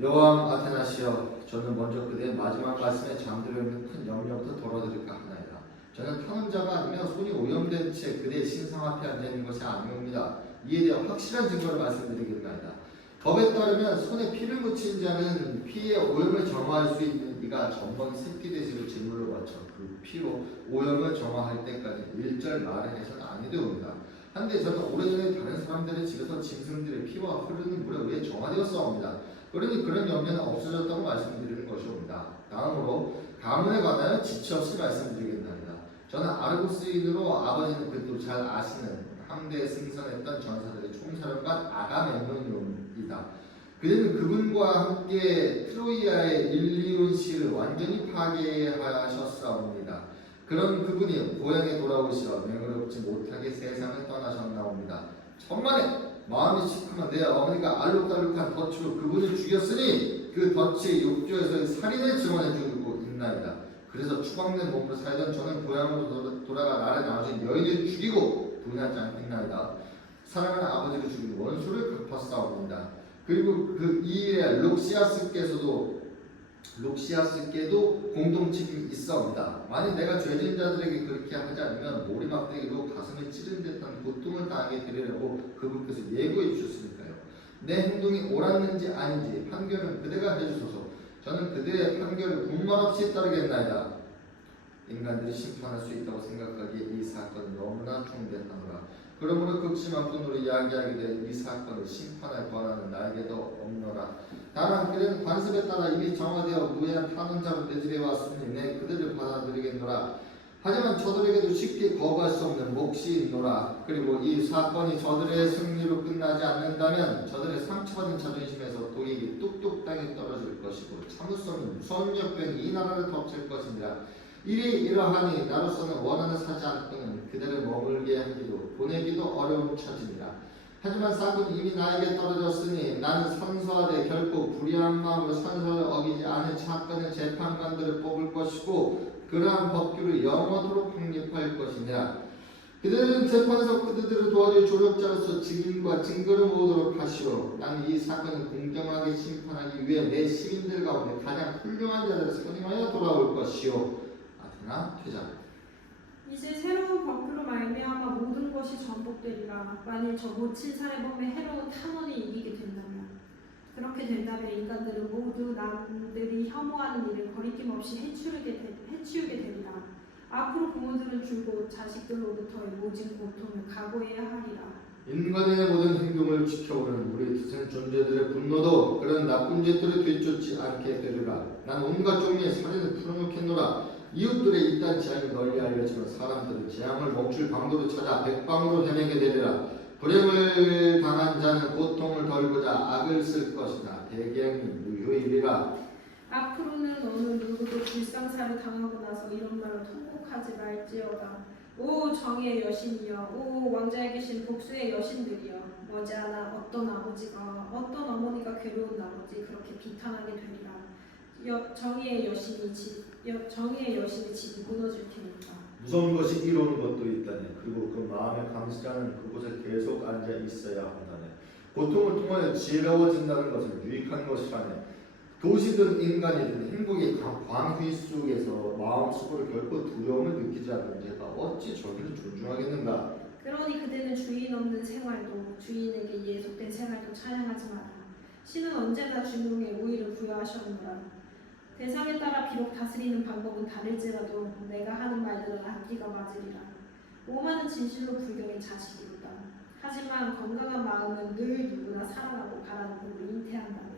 여왕 아테나시여, 저는 먼저 그대의 마지막 말씀에 잠들어 있는 큰 염려부터 덜어드릴까 하나이다. 저는 탄원자가 아니며 손이 오염된 채 그대의 신상 앞에 앉아 있는 것이 아니옵니다. 이에 대해 확실한 증거를 말씀드리겠나이다. 법에 따르면 손에 피를 묻힌 자는 피의 오염을 정화할 수 있는 이가 전번 새끼 돼지를 제물로 바쳐 그 피로 오염을 정화할 때까지 일절 말을 해서는 아니 되옵니다. 한데 저는 오래전에 다른 사람들의 집에서 짐승들의 피와 흐르는 물에 의해 정화되었사옵니다. 그러니 그런 염려는 없어졌다고 말씀드리는 것이옵니다. 다음으로 가문에 관하여 지체 없이 말씀드리겠나이다. 저는 아르고스인으로 아버지는 그도 잘 아시는 함대에 승선했던 전사들의 총사령관 아가멤논이다. 그는 그분과 함께 트로이아의 일리온시를 완전히 파괴하셨사옵니다. 그런 그분이 고향에 돌아오시어 맹어롭지 못하게 세상을 떠나셨나옵니다. 천만에 마음이 시큼한 내 어머니가 알록달록한 덫으로 그분을 죽였으니 그 덫의 욕조에서 살인을 증언해 주고 있나이다. 그래서 추방된 몸으로 살던 저는 고향으로 돌아가 나를 낳아준 여인을 죽이고 부인하지 않겠나이다. 사랑하는 아버지를 죽인 원수를 갚았사옵니다. 그리고 그 이 일에 록시아스께도 공동책이 있사옵니다. 만일 내가 죄진 자들에게 그렇게 하지 않으면 모리막대기로 가슴을 찌른 듯한 고통을 당하게 되리라고 그분께서 예고해 주셨으니까요. 내 행동이 옳았는지 아닌지 판결은 그대가 해주소서. 저는 그대의 판결을 군말 없이 따르겠나이다. 인간들이 심판할 수 있다고 생각하기에 이 사건은 너무나 중대하노라. 그러므로 극심한 분으로 이야기하게 된 이 사건을 심판할 권한은 나에게도 없노라. 다만 그대는 관습에 따라 이미 정화되어 무해한 탄원자로 내 집에 왔으니 내 그대를 받아들이겠노라. 하지만 저들에게도 쉽게 거부할 수 없는 몫이 있노라. 그리고 이 사건이 저들의 승리로 끝나지 않는다면 저들의 상처받은 자존심에서 독이 뚝뚝 땅에 떨어질 것이고 참을 수 없는 무서운 역병이 이 나라를 덮칠 것이니라. 일이 이러하니 나로서는 원하는 사지 않고는 그대를 머물게 하기도 보내기도 어려운 처지니라. 하지만 사건이 이미 나에게 떨어졌으니 나는 선서하되 결코 불의한 마음으로 선서를 어기지 않은 사건의 재판관들을 뽑을 것이고 그러한 법규를 영원토록 확립할 것이니라. 그들은 재판에서 그들을 도와줄 조력자로서 증인과 증거를 모으도록 하시오. 나는 이 사건을 공정하게 심판하기 위해 내 시민들 가운데 가장 훌륭한 자들을 선임하여 돌아올 것이오. 아테나 퇴장. 이제 새로운 법규로 말미암아 모든 것이 전복되리라. 만일 저 모친 살해범의 해로운 탄원이 이기게 된다면, 그렇게 된다면 인간들은 모두 남들이 혐오하는 일을 거리낌 없이 해치우게 되리라. 앞으로 부모들은 줄곧 자식들로부터의 모진 고통을 각오해야 하리라. 인간의 모든 행동을 지켜오는 우리 기생 존재들의 분노도 그런 나쁜 짓들을 뒤쫓지 않게 되리라. 난 온갖 종류의 살인을 풀어놓겠노라. 이웃들의 이딴 재앙이 널리 알려지면 사람들은 재앙을 멈출 방도를 찾아 백방으로 헤매게 되리라. 불행을 당한 자는 고통을 덜고자 악을 쓸 것이나 대개행이 무효이리라. 앞으로는 어느 누구도 불상사를 당하고 나서 이런 말로 통곡하지 말지어다. 오 정의의 여신이여, 오 왕자에 계신 복수의 여신들이여, 머지않아 어떤 아버지가 어떤 어머니가 괴로운 나머지 그렇게 비탄하게 되리라. 정의의 여신이 집이 무너질 테니까. 무서운 것이 이루는 것도 있다네. 그리고 그 마음의 감시자는 그곳에 계속 앉아 있어야 한다네. 고통을 통하여 지혜로워진다는 것은 유익한 것이라네. 도시든 인간이든 행복의 광휘 속에서 마음속으로 결코 두려움을 느끼지 않는 자가 어찌 저기를 존중하겠는가. 그러니 그대는 주인 없는 생활도 주인에게 예속된 생활도 찬양하지 마라. 신은 언제나 중용에 우위를 부여하셨노라. 대상에 따라 비록 다스리는 방법은 다를지라도 내가 하는 말들은 앞뒤가 맞으리라. 오만은 진실로 불경의 자식이로다. 하지만 건강한 마음은 늘 누구나 살아나고 바라는 법을 잉태한다네.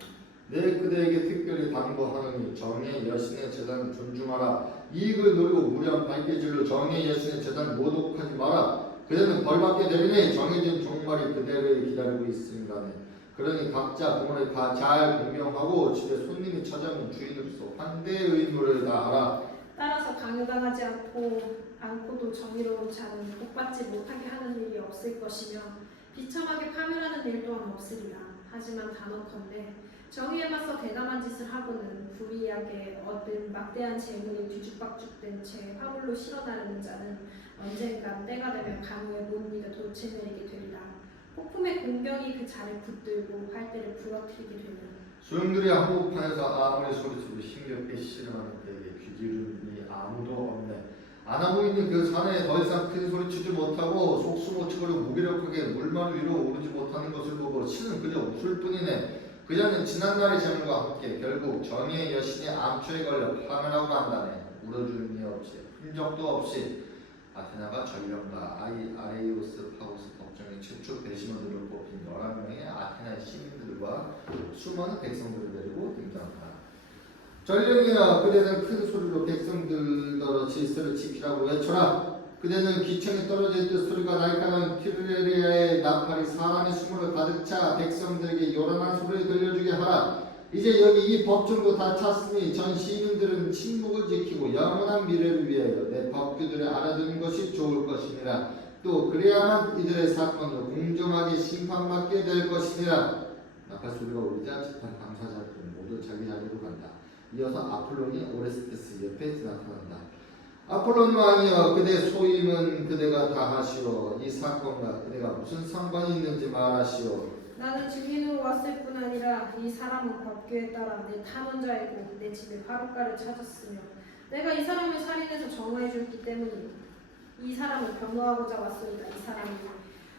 내 그대에게 특별히 당부하노니 정의 여신의 재단을 존중하라. 이익을 노리고 무리한 발길질로 정의 여신의 재단을 모독하지 마라. 그대는 벌받게 되리니 정해진 종말이 그대를 기다리고 있습니다네. 그러니 각자 공을 잘 공경하고 집에 손님이 찾아오면 주인으로서 환대의 의무를 다하라. 따라서 강요당하지 않고도 정의로운 자는 복받지 못하게 하는 일이 없을 것이며 비참하게 파멸하는 일 또한 없으리라. 하지만 단언컨대 정의에 맞서 대담한 짓을 하고는 불이하게 얻은 막대한 재물이 뒤죽박죽된 채 화물로 실어나르는 자는 언젠가 때가 되면 강호에 못 이겨 돛을 내리게 되리라. 폭풍의 공경이 그 자를 붙들고 활대를 부러뜨리게 되는 소용돌이 한복판에서 아무리 소리치고 힘겹게 씨름하는 때에 귀 기울이니 아무도 없네. 안 하고 있는 그 산에 더 이상 큰 소리치지 못하고 속수무책으로 무기력하게 물만 위로 오르지 못하는 것을 보고 신은 그저 웃을 뿐이네. 그자는 지난날의 재물과 함께 결국 정의의 여신이 암초에 걸려 파멸하고 만다네. 울어주는 이 없이 흔적도 없이 아테나가 전령과 아레이오스 파우스 법정의 최초 배심원으로 뽑힌 11명의 아테나의 시민들과 수많은 백성들을 데리고 등장한다. 전령이여, 그대는 큰 소리로 백성들더러 질서를 지키라고 외쳐라. 그대는 기청에 떨어져 있듯 소리가 날까는 티르레리아의 나팔이 사람의 수문을 가득 차 백성들에게 요란한 소리를 들려주게 하라. 이제 여기 이 법정도 다 찼으니 전 시민들은 침묵을 지키고 영원한 미래를 위하여 내 법규들을 알아두는 것이 좋을 것이니라. 또 그래야만 이들의 사건도 공정하게 심판받게 될 것이니라. 나팔 소리가 울리자 재판 당사자들은 모두 자기 자리로 간다. 이어서 아폴론이 오레스테스 옆에 나타난다. 아폴론 왕이여, 그대 소임은 그대가 다 하시오. 이 사건과 그대가 무슨 상관이 있는지 말하시오. 나는 증인으로 왔을 뿐 아니라 이 사람은 법규에 따라 내 탐험자이고 내 집에 화롯가를 찾았으며 내가 이 사람을 살인해서 정화해 줬기 때문이니 이 사람을 변호하고자 왔소이다. 이 사람이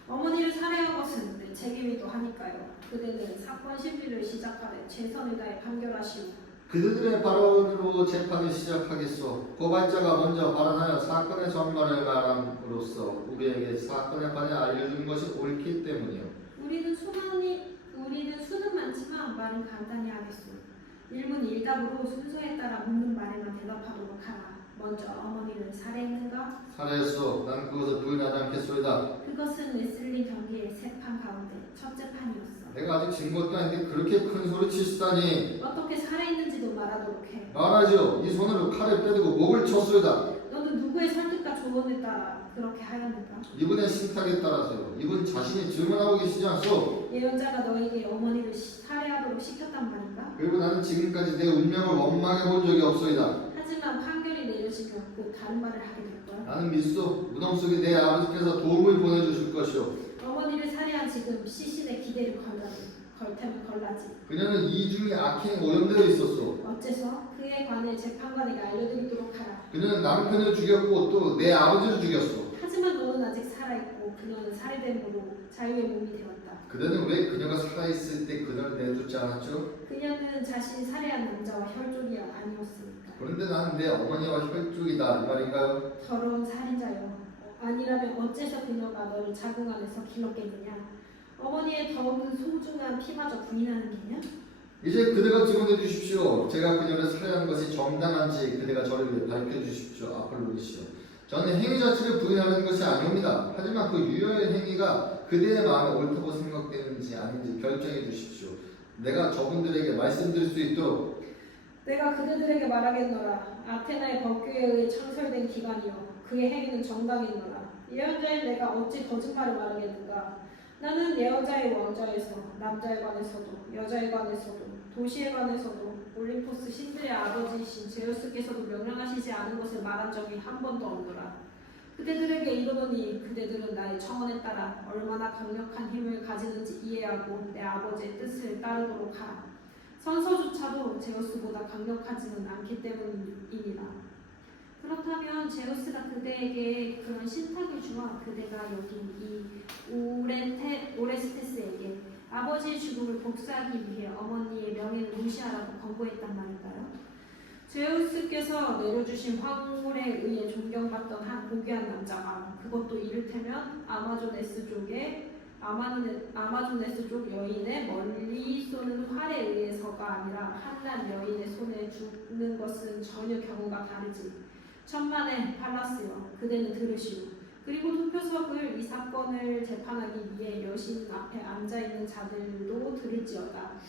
어머니를 살해한 것은 내 책임이도 하니까요. 그대는 사건 심리를 시작하되 최선을 다해 판결하시오. 그들의 발언으로 재판을 시작하겠소. 고발자가 먼저 발언하여 사건의 전말을 말함으로써 우리에게 사건에 관해 알려주는 것이 옳기 때문이요. 우리는 수는 많지만 말은 간단히 하겠소. 일문일답으로 순서에 따라 묻는 말에만 대답하도록 하라. 먼저 어머니를 살해했는가? 살해했소. 난 그것을 부인하지 않겠소이다. 그것은 웨슬리 경기의 세 판 가운데 첫째 판이었어. 내가 아직 증거도 아닌데 그렇게 큰 소리 치시다니. 어떻게 살해했는지도 말하도록 해. 말하지요. 이 손으로 칼을 빼두고 목을 쳤소이다. 너는 누구의 설득과 조언에 따라 그렇게 하였는가? 이분의 신탁에 따라서요. 이분 자신이 증언하고 계시지 않소. 예언자가 너에게 어머니를 살해하도록 시켰단 말인가? 그리고 나는 지금까지 내 운명을 원망해 본 적이 없소이다. 하지만 판결이 내려지면 곧 다른 말을 하게 될 거야. 나는 믿소. 무덤 속에 내 아버지께서 도움을 보내주실 것이오. 어머니를 살해한 지금 시신의 기대를 걸테면 걸라지. 그녀는 이중의 악행에 오염되어 있었소. 어째서? 그에 관해 재판관에게 알려드리도록 하라. 그녀는 남편을 죽였고 또 내 아버지를 죽였소. 하지만 너는 아직 살아있고 그녀는 살해됨으로 자유의 몸이 되었다. 그대는 왜 그녀가 살아있을 때 그녀를 내쫓지 않았죠? 그녀는 자신이 살해한 남자와 혈족이 아니었으니까. 그런데 나는 내 어머니와 혈족이다 이 말인가요? 더러운 살인자여. 아니라면 어째서 그녀가 너를 자궁 안에서 길렀겠느냐? 어머니의 더욱 소중한 피마저 부인하는 게냐? 이제 그대가 증언해 주십시오. 제가 그녀를 살해한 것이 정당한지 그대가 저를 위해 밝혀주십시오. 아폴로니시오. 저는 행위 자체를 부인하는 것이 아닙니다. 하지만 그 유효의 행위가 그대의 마음에 옳다고 생각되는지 아닌지 결정해 주십시오. 내가 저분들에게 말씀드릴 수 있도록. 내가 그대들에게 말하겠노라. 아테나의 법규에 의해 창설된 기관이요 그의 행위는 정당이노라. 예언자인 내가 어찌 거짓말을 말하겠는가? 나는 예언자의 왕좌에서 남자에 관해서도 여자에 관해서도 도시에 관해서도 올림포스 신들의 아버지이신 제우스께서도 명령하시지 않은 것을 말한 적이 한 번도 없노라. 그대들에게 이르노니 그대들은 나의 청원에 따라 얼마나 강력한 힘을 가지는지 이해하고 내 아버지의 뜻을 따르도록 하라. 선서조차도 제우스보다 강력하지는 않기 때문이니라. 그렇다면 제우스가 그대에게 그런 신탁을 주어 그대가 여긴 이 오레스테스에게 아버지의 죽음을 복수하기 위해 어머니의 명예를 무시하라고 권고했단 말인가요? 제우스께서 내려주신 황홀에 의해 존경받던 한 고귀한 남자가, 그것도 이를테면 아마조네스 쪽 여인의 멀리 쏘는 활에 의해서가 아니라 한낱 여인의 손에 죽는 것은 전혀 경우가 다르지. 천만에 팔라스여, 그대는 들으시오. 그리고 투표석을 이 사건을 재판하기 위해 여신 앞에 앉아있는 자들도 들을지어다.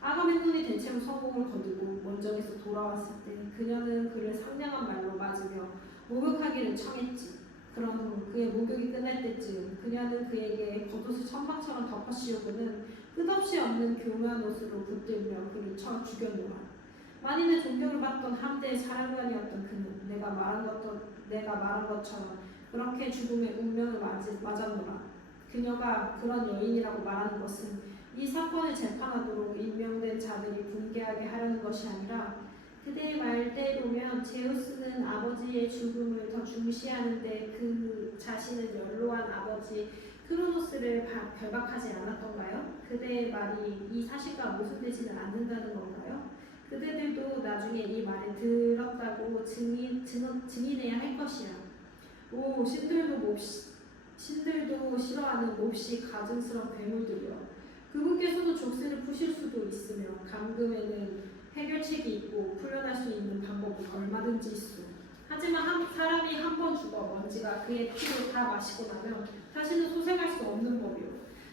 아가멤논이 대체로 성공을 거두고 원정에서 돌아왔을 때 그녀는 그를 상냥한 말로 맞으며 목욕하기를 청했지. 그런 후 그의 목욕이 끝날 때쯤 그녀는 그에게 겉옷을 천막처럼 덮어씌우고는 끝없이 없는 교묘한 옷으로 붙들며 그를 쳐 죽였노라. 만인의 존경을 받던 함대의 사령관이었던 그는 내가 말한 것처럼 그렇게 죽음의 운명을 맞았노라. 그녀가 그런 여인이라고 말하는 것은 이 사건을 재판하도록 임명된 자들이 분개하게 하려는 것이 아니라, 그대의 말대로면 제우스는 아버지의 죽음을 더 중시하는데 그 자신은 연로한 아버지 크로노스를 결박하지 않았던가요? 그대의 말이 이 사실과 모순되지는 않는다는 건가요? 그대들도 나중에 이 말을 들었다고 증인해야 할 것이야. 오, 신들도 싫어하는 몹시 가증스러운 괴물들이여. 그분께서도 족쇄를 푸실 수도 있으며 감금에는 해결책이 있고 풀려날 수 있는 방법은 얼마든지 있소. 하지만 사람이 한 번 죽어 먼지가 그의 피를 다 마시고 나면 다시는 소생할 수 없는 법이오.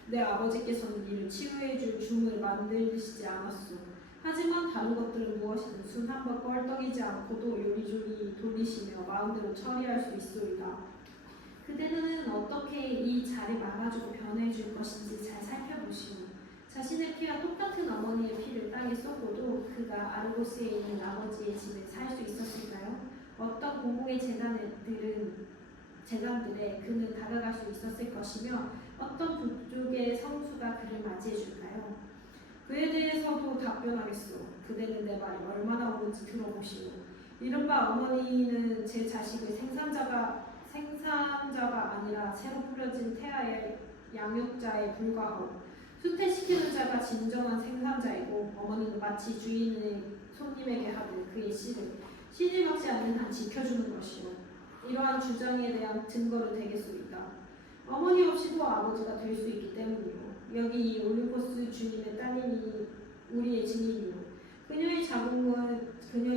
내 아버지께서는 이를 치유해줄 줌을 만드시지 않았소. 하지만 다른 것들은 무엇이든 순 한 번 껄떡이지 않고도 요리조리 돌리시며 마음대로 처리할 수 있소이다. 그대는 어떻게 이 자를 막아주고 변해줄 것인지 잘 살펴보시오. 자신의 피와 똑같은 어머니의 피를 땅에 쏟고도 그가 아르고스에 있는 아버지의 집에 살 수 있었을까요? 어떤 공공의 재단들에 그는 다가갈 수 있었을 것이며 어떤 부족의 성수가 그를 맞이해줄까요? 그에 대해서도 답변하겠소. 그대는 내 말이 얼마나 옳은지 들어보시오. 이른바 어머니는 제 자식의 생산자가 아니라 새로 뿌려진 태아의 양육자에 불과하고 수태시키는 자가 진정한 생산자이고, 어머니는 마치 주인의 손님에게 하듯 그의 씨를 신이 막지 않는 한 지켜주는 것이요. 이러한 주장에 대한 증거를 대겠소이다. 어머니 없이도 아버지가 될 수 있기 때문이요. 여기 이 올림포스 주님의 따님이 우리의 증인이요. 그녀의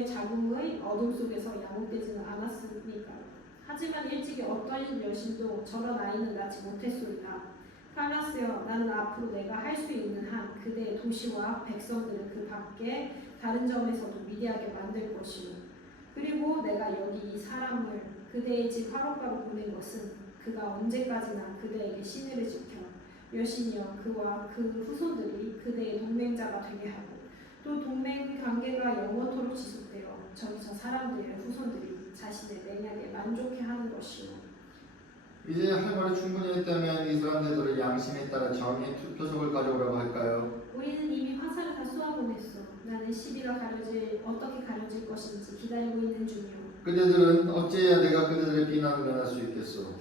자궁의 어둠 속에서 양육되지는 않았으니까. 하지만 일찍이 어떤 여신도 저런 아이는 낳지 못했소이다. 팔라스여, 나는 앞으로 내가 할 수 있는 한 그대의 도시와 백성들을 그 밖에 다른 점에서도 위대하게 만들 것이오. 그리고 내가 여기 이 사람을 그대의 집 화롯가로 보낸 것은 그가 언제까지나 그대에게 신의를 지켜 여신이여 그와 그 후손들이 그대의 동맹자가 되게 하고, 또 동맹 관계가 영원토록 지속되어 저기서 사람들의 후손들이 자신의 맹약에 만족해하는 것이오. 이제 할 말이 충분히 했다면 이 사람들을 양심에 따라 정의 투표석을 가져오라고 할까요? 우리는 이미 화살을 다 쏘아보냈소. 나는 시비가 어떻게 가려질 것인지 기다리고 있는 중이오. 그대들은 어찌해야 내가 그대들의 비난을 면할 수 있겠소?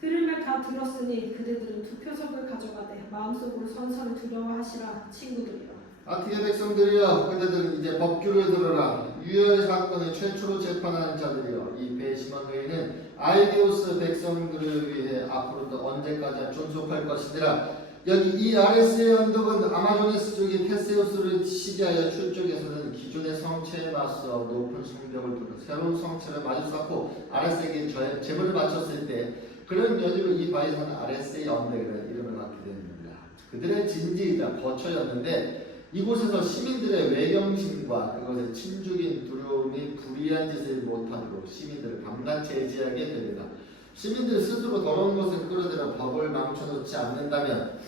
들을 말 다 들었으니 그대들은 투표석을 가져가되 마음속으로 선서를 두려워하시라. 친구들이여. 아티의 백성들이여, 그대들은 이제 법규를 들어라. 유혈 사건을 최초로 재판하는 자들이여, 이 배심원 너희는 아이디오스 백성들을 위해 앞으로도 언제까지 존속할 것이니라. 여기 이 아레스의 언덕은 아마조네스 쪽이 테세우스를 시기하여 출쪽에서는 기존의 성체에 맞서 높은 성벽을 두고 새로운 성체를 마주 쌓고 아레스에게 제물을 바쳤을 때 그런 여지로 이 바이산은 아레스의 언덕이라는 이름을 갖게 됩니다. 그들의 진지이자 거처였는데 이곳에서 시민들의 외경심과 그것의 침죽인 두려움이 불의한 짓을 못하도록 시민들을 밤낮 제지하게 됩니다. 시민들 스스로 더러운 것을 끌어들여 법을 망쳐놓지 않는다면,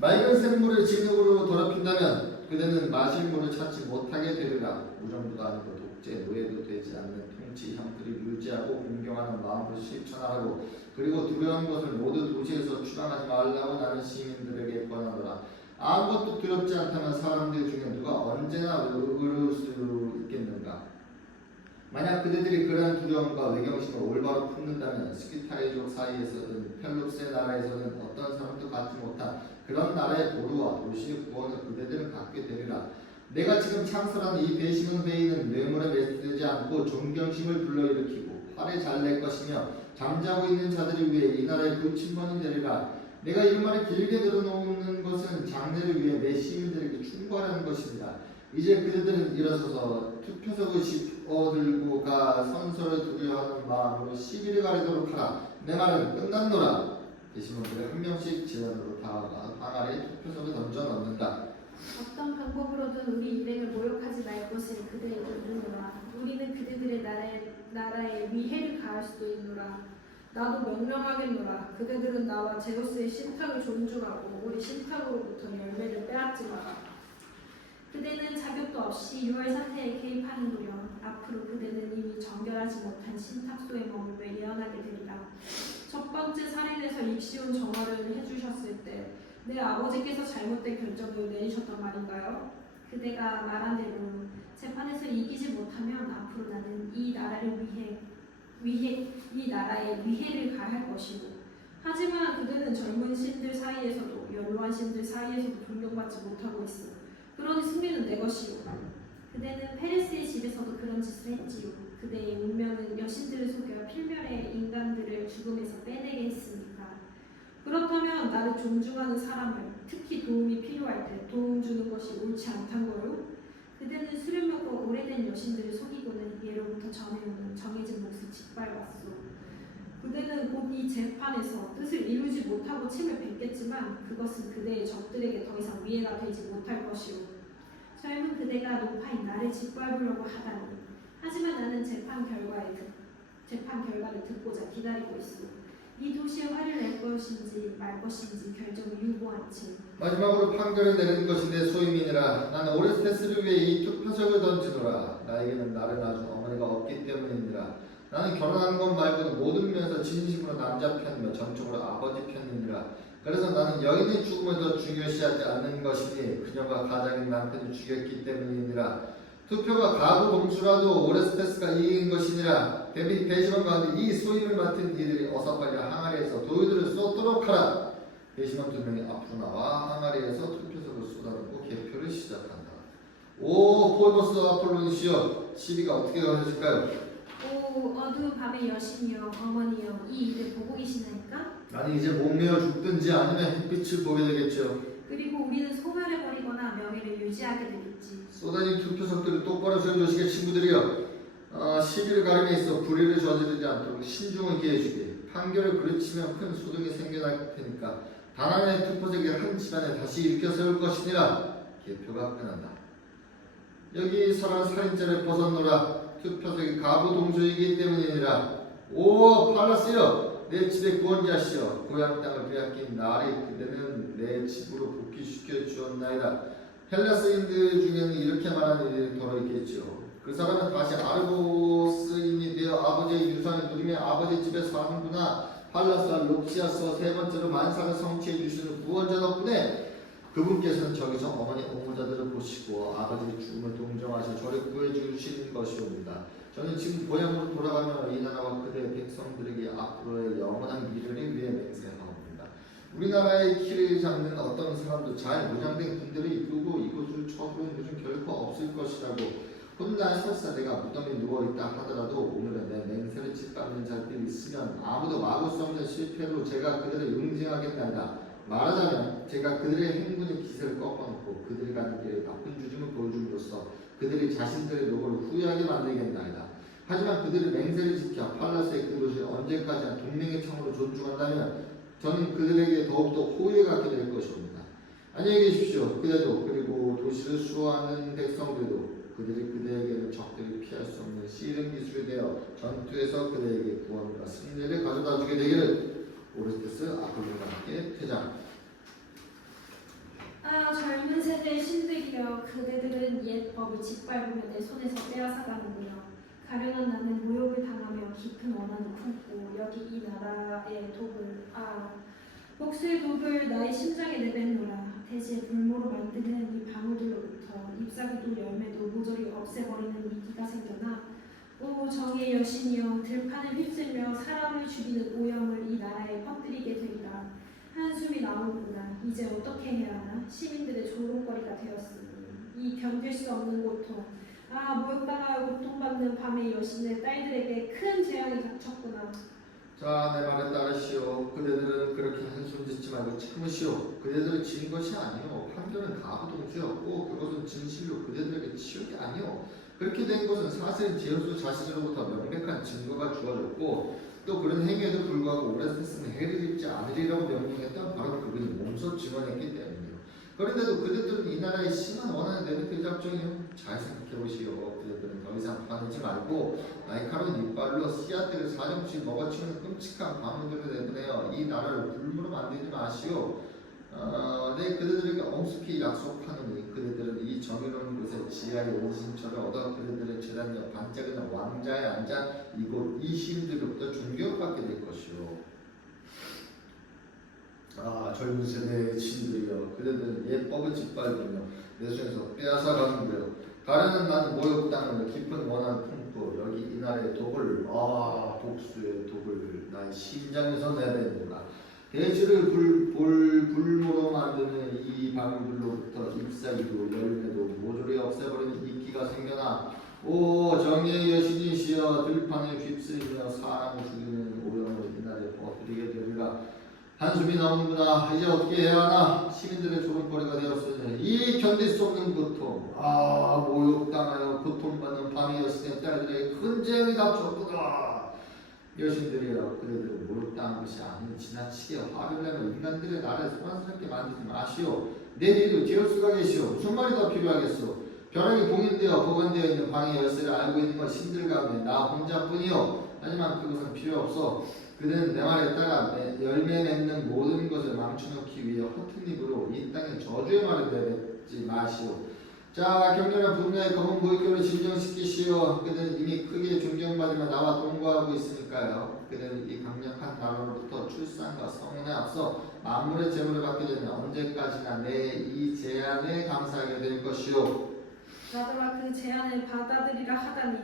맑은 샘물을 진흙으로 더럽힌다면 그들은 마실 물을 찾지 못하게 되리라. 무정부도 아니고 독재, 노예도 되지 않는 통치 형태를 유지하고 공경하는 마음으로 실천하라고, 그리고 두려운 것을 모두 도시에서 추방하지 말라고 나는 시민들에게 권하노라. 아무것도 두렵지 않다면 사람들 중에 누가 언제나 의로울 수 있겠는가? 만약 그들이 그러한 두려움과 외경심을 올바로 품는다면 스키타이족 사이에서는 펠롭스의 나라에서는 어떤 사람도 갖지 못한 그런 나라의 보루와 도시의 구원을 그들은 갖게 되리라. 내가 지금 창설한 이 배심원 회의는 뇌물에 매수되지 않고 존경심을 불러일으키고 화를 잘 낼 것이며 잠자고 있는 자들을 위해 이 나라의 불침번이 되리라. 내가 이 말을 길게 늘어놓는 것은 장래를 위해 내 시민들에게 충고하라는 것입니다. 이제 그들은 일어서서 투표석을 짚어들고 가 선서를 두려워하는 마음으로 시비를 가리도록 하라. 내 말은 끝났노라. 배심원들이 한 명씩 제안으로 다가가 항아리에 투표석을 던져 넣는다. 어떤 방법으로든 우리 일행을 모욕하지 말 것을 그들에게 이르노라. 우리는 그들의 나라에 위해를 가할 수도 있노라. 나도 명령하겠노라. 그대들은 나와 제우스의 신탁을 존중하고 우리 신탁으로부터 열매를 빼앗지 마라. 그대는 자격도 없이 유월 사태에 개입하는도려. 앞으로 그대는 이미 정결하지 못한 신탁소에 머물며 예언하게 되리라. 첫 번째 살인에서 입시온 정화를 해주셨을 때 내 아버지께서 잘못된 결정을 내리셨단 말인가요? 그대가 말한 대로 재판에서 이기지 못하면 앞으로 나는 이 나라를 이 나라에 위해를 가할 것이고, 하지만 그대는 젊은 신들 사이에서도 연로한 신들 사이에서도 존경받지 못하고 있어. 그러니 승리는 내 것이오. 그대는 페레스의 집에서도 그런 짓을 했지요. 그대의 운명은 여신들을 속여 필멸의 인간들을 죽음에서 빼내게 했으니까. 그렇다면 나를 존중하는 사람을, 특히 도움이 필요할 때 도움 주는 것이 옳지 않단 거요? 그대는 술을 먹고 오래된 여신들을 속이고는 예로부터 전해오는 정해진 몫을 짓밟았소. 그대는 곧 이 재판에서 뜻을 이루지 못하고 침을 뱉겠지만 그것은 그대의 적들에게 더 이상 위해가 되지 못할 것이오. 젊은 그대가 노파인 나를 짓밟으려고 하다니. 하지만 나는 재판 결과를 듣고자 기다리고 있소. 이 도시에 화를 낼 것인지 말 것인지 결정을 유보한 채 마지막으로 판결을 내리는 것이 내 소임이니라. 나는 오레스테스를 위해 이 투표석을 던지노라. 나에게는 나를 낳아준 어머니가 없기 때문이니라. 나는 결혼하는 것 말고는 모든 면에서 진심으로 남자 편이며 전적으로 아버지 편이니라. 그래서 나는 여인의 죽음을 더 중요시하지 않는 것이니 그녀가 가장인 남편을 죽였기 때문이니라. 투표가 가부 동수라도 오레스테스가 이긴 것이니라. 배심원 가운데 이 소임을 맡은 이들이 어서 빨리 항아리에서 돌들을 쏟도록 하라. 배심원 두 명이 앞으로 나와 항아리에서 투표석을 쏟아놓고 개표를 시작한다. 오 폴보스 아폴로니시여, 시비가 어떻게 가르칠까요? 오 어두운 밤의 여신이여, 어머니여, 이 일을 보고 계시나이까? 아니 이제 못 메어 죽든지 아니면 햇빛을 보게 되겠죠. 그리고 우리는 소멸해버리거나 명예를 유지하게 되겠지. 쏟아진 투표석들을 똑바로 세워주시게 친구들이여. 시비를 가름에 있어 불의를 저지르지 않도록 신중을 기해주게. 판결을 그르치면 큰 소동이 생겨날 테니까 단 하나의 투표석이 한 집안에 다시 일으켜 세울 것이니라. 개표가 끝난다. 여기 서란 살인죄를 벗어노라. 투표석이 가부 동수이기 때문이니라. 오 팔라스여, 내 집의 구원자시여, 고향 땅을 빼앗긴 나리 그대는 내 집으로 복귀시켜 주었나이다. 헬라스인들 중에는 이렇게 말하는 일이 더러 있겠지요. 그 사람은 다시 아르고스인이 되어 아버지의 유산을 누리며 아버지 집에 사는구나. 팔라스와 록시아스와 세 번째로 만상을 성취해 주시는 구원자 덕분에 그분께서는 저기서 어머니 옹호자들을 보시고 아버지의 죽음을 동정하셔 저를 구해 주시는 것이옵니다. 저는 지금 고향으로 돌아가며 이 나라와 그대의 백성들에게 앞으로의 영원한 미래를 위해 맹세하옵니다. 우리나라의 키를 잡는 어떤 사람도 잘 무장된 군대를 이끌고 이곳을 쳐들어오는 것은 결코 없을 것이라고. 훗날 설사 내가 무덤에 누워있다 하더라도 오늘은 내 맹세를 짓밟는 자들이 있으면 아무도 막을 수 없는 실패로 제가 그들을 응징하겠나이다. 말하자면 제가 그들의 행군의 기세를 꺾어놓고 그들이 가는 길에 나쁜 주짐을 보여줌으로써 그들이 자신들의 노고를 후회하게 만들겠나이다. 하지만 그들의 맹세를 지켜 팔라스의 그곳을 언제까지나 동맹의 청으로 존중한다면 저는 그들에게 더욱더 호의를 갖게 될 것입니다. 안녕히 계십시오. 그대도 그리고 도시를 수호하는 백성들도 그들이 그대에게는 적들이 피할 수 없는 씨름 기술이 되어 전투에서 그대에게 구원과 승리를 가져다 주게 되기를. 오레스테스 아폴로가 함께 퇴장. 아 젊은 세대의 신들이여, 그대들은 옛 법을 짓밟으며 내 손에서 빼앗아가는구나. 가련한 나는 모욕을 당하며 깊은 원한을 품고 여기 이 나라의 독을 복수의 독을 나의 심장에 내뱉노라. 대지의 불모로 만드는 이 방울들로부터 잎사귀도 열매도 모조리 없애버리는 위기가 생겨나 오 정의 여신이여, 들판을 휩쓸며 사람을 죽이는 오염을 이 나라에 퍼뜨리게 되리라. 한숨이 나오는구나. 이제 어떻게 해야 하나? 시민들의 조롱거리가 되었으니 이 견딜 수 없는 고통. 모욕당하여 고통받는 밤의 여신의 딸들에게 큰 재앙이 닥쳤구나. 자, 내 말에 따르시오. 그대들은 그렇게 한숨 짓지 말고 참으시오. 그대들은 지은 것이 아니오. 판결은 가부동주였고 그것은 진실로 그대들에게 치욕이 아니오. 그렇게 된 것은 사실은 제우스 자신으로부터 명백한 증거가 주어졌고 또 그런 행위에도 불구하고 오래 됐으면 해를 입지 않으리라고 명령했던 바로 그분이 몸소 증언했기 때문이요. 그런데도 그대들은 이 나라의 심한 원한을 내뱉을 작정이요. 잘 생각해보시오. 그대들은 더 이상 화내지 말고 날카로운 이빨로 씨앗들을 사정없이 먹어치우는 끔찍한 과물들을 내보내어 이 나라를 불무로 만들지 마시오. 내 그대들에게 엄숙히 약속하노니 그대들은 이 정의로운 곳에 지하의 오신처를 얻어 그대들의 재단 옆 반짝이는 왕자에 앉아 이곳 이 시민들로부터 존경받게 될 것이오. 젊은 세대의 신들이여, 그대들은 옛법을 짓밟으며 내 손에서 빼앗아가는 대로 가련한 나는 모욕당을 깊은 원한 품고 여기 이 나라의 독을 복수의 독을 나의 심장에서 내뱉노라. 대지를 불모로 만드는 이 방울들로부터 잎사귀도 열매도 모조리 없애버리는 이끼가 생겨나 오 정의의 여신이시여 들판을 휩쓸며 사람을 죽이는 오염을 이 나라에 퍼뜨리게 되리라. 한숨이 나오는구나. 이제 어떻게 해야 하나. 시민들의 조롱거리가 되었으니 이 견딜 수 없는 고통, 모욕당하여 고통받는 밤의 여신의 딸들에게 큰 재앙이 닥쳤구나. 여신들이여, 그대들은 모욕당한 것이 아닌 지나치게 화를 내며 인간들의 나라를 소란스럽게 만들지 마시오. 내 뒤에도 제우스가 계시오. 무슨 말이 더 필요하겠소. 벼락이 봉인되어 보관되어 있는 방의 열쇠를 알고 있는 건 신들 가운데 나 혼자뿐이요. 하지만 그것은 필요 없어. 그는 내 말에 따라 열매 맺는 모든 것을 망쳐놓기 위해 허튼 입으로 이 땅에 저주의 말을 내뱉지 마시오. 자, 격렬한 분야의 검은 보이교를 진정시키시오. 그는 이미 크게 존경받으며 나와 동거하고 있으니까요. 그는 이 강력한 나라로부터 출산과 성혼에 앞서 만물의 재물을 받게 되면 언제까지나 내 이 제안에 감사하게 될 것이오. 나더러 그 제안을 받아들이라 하다니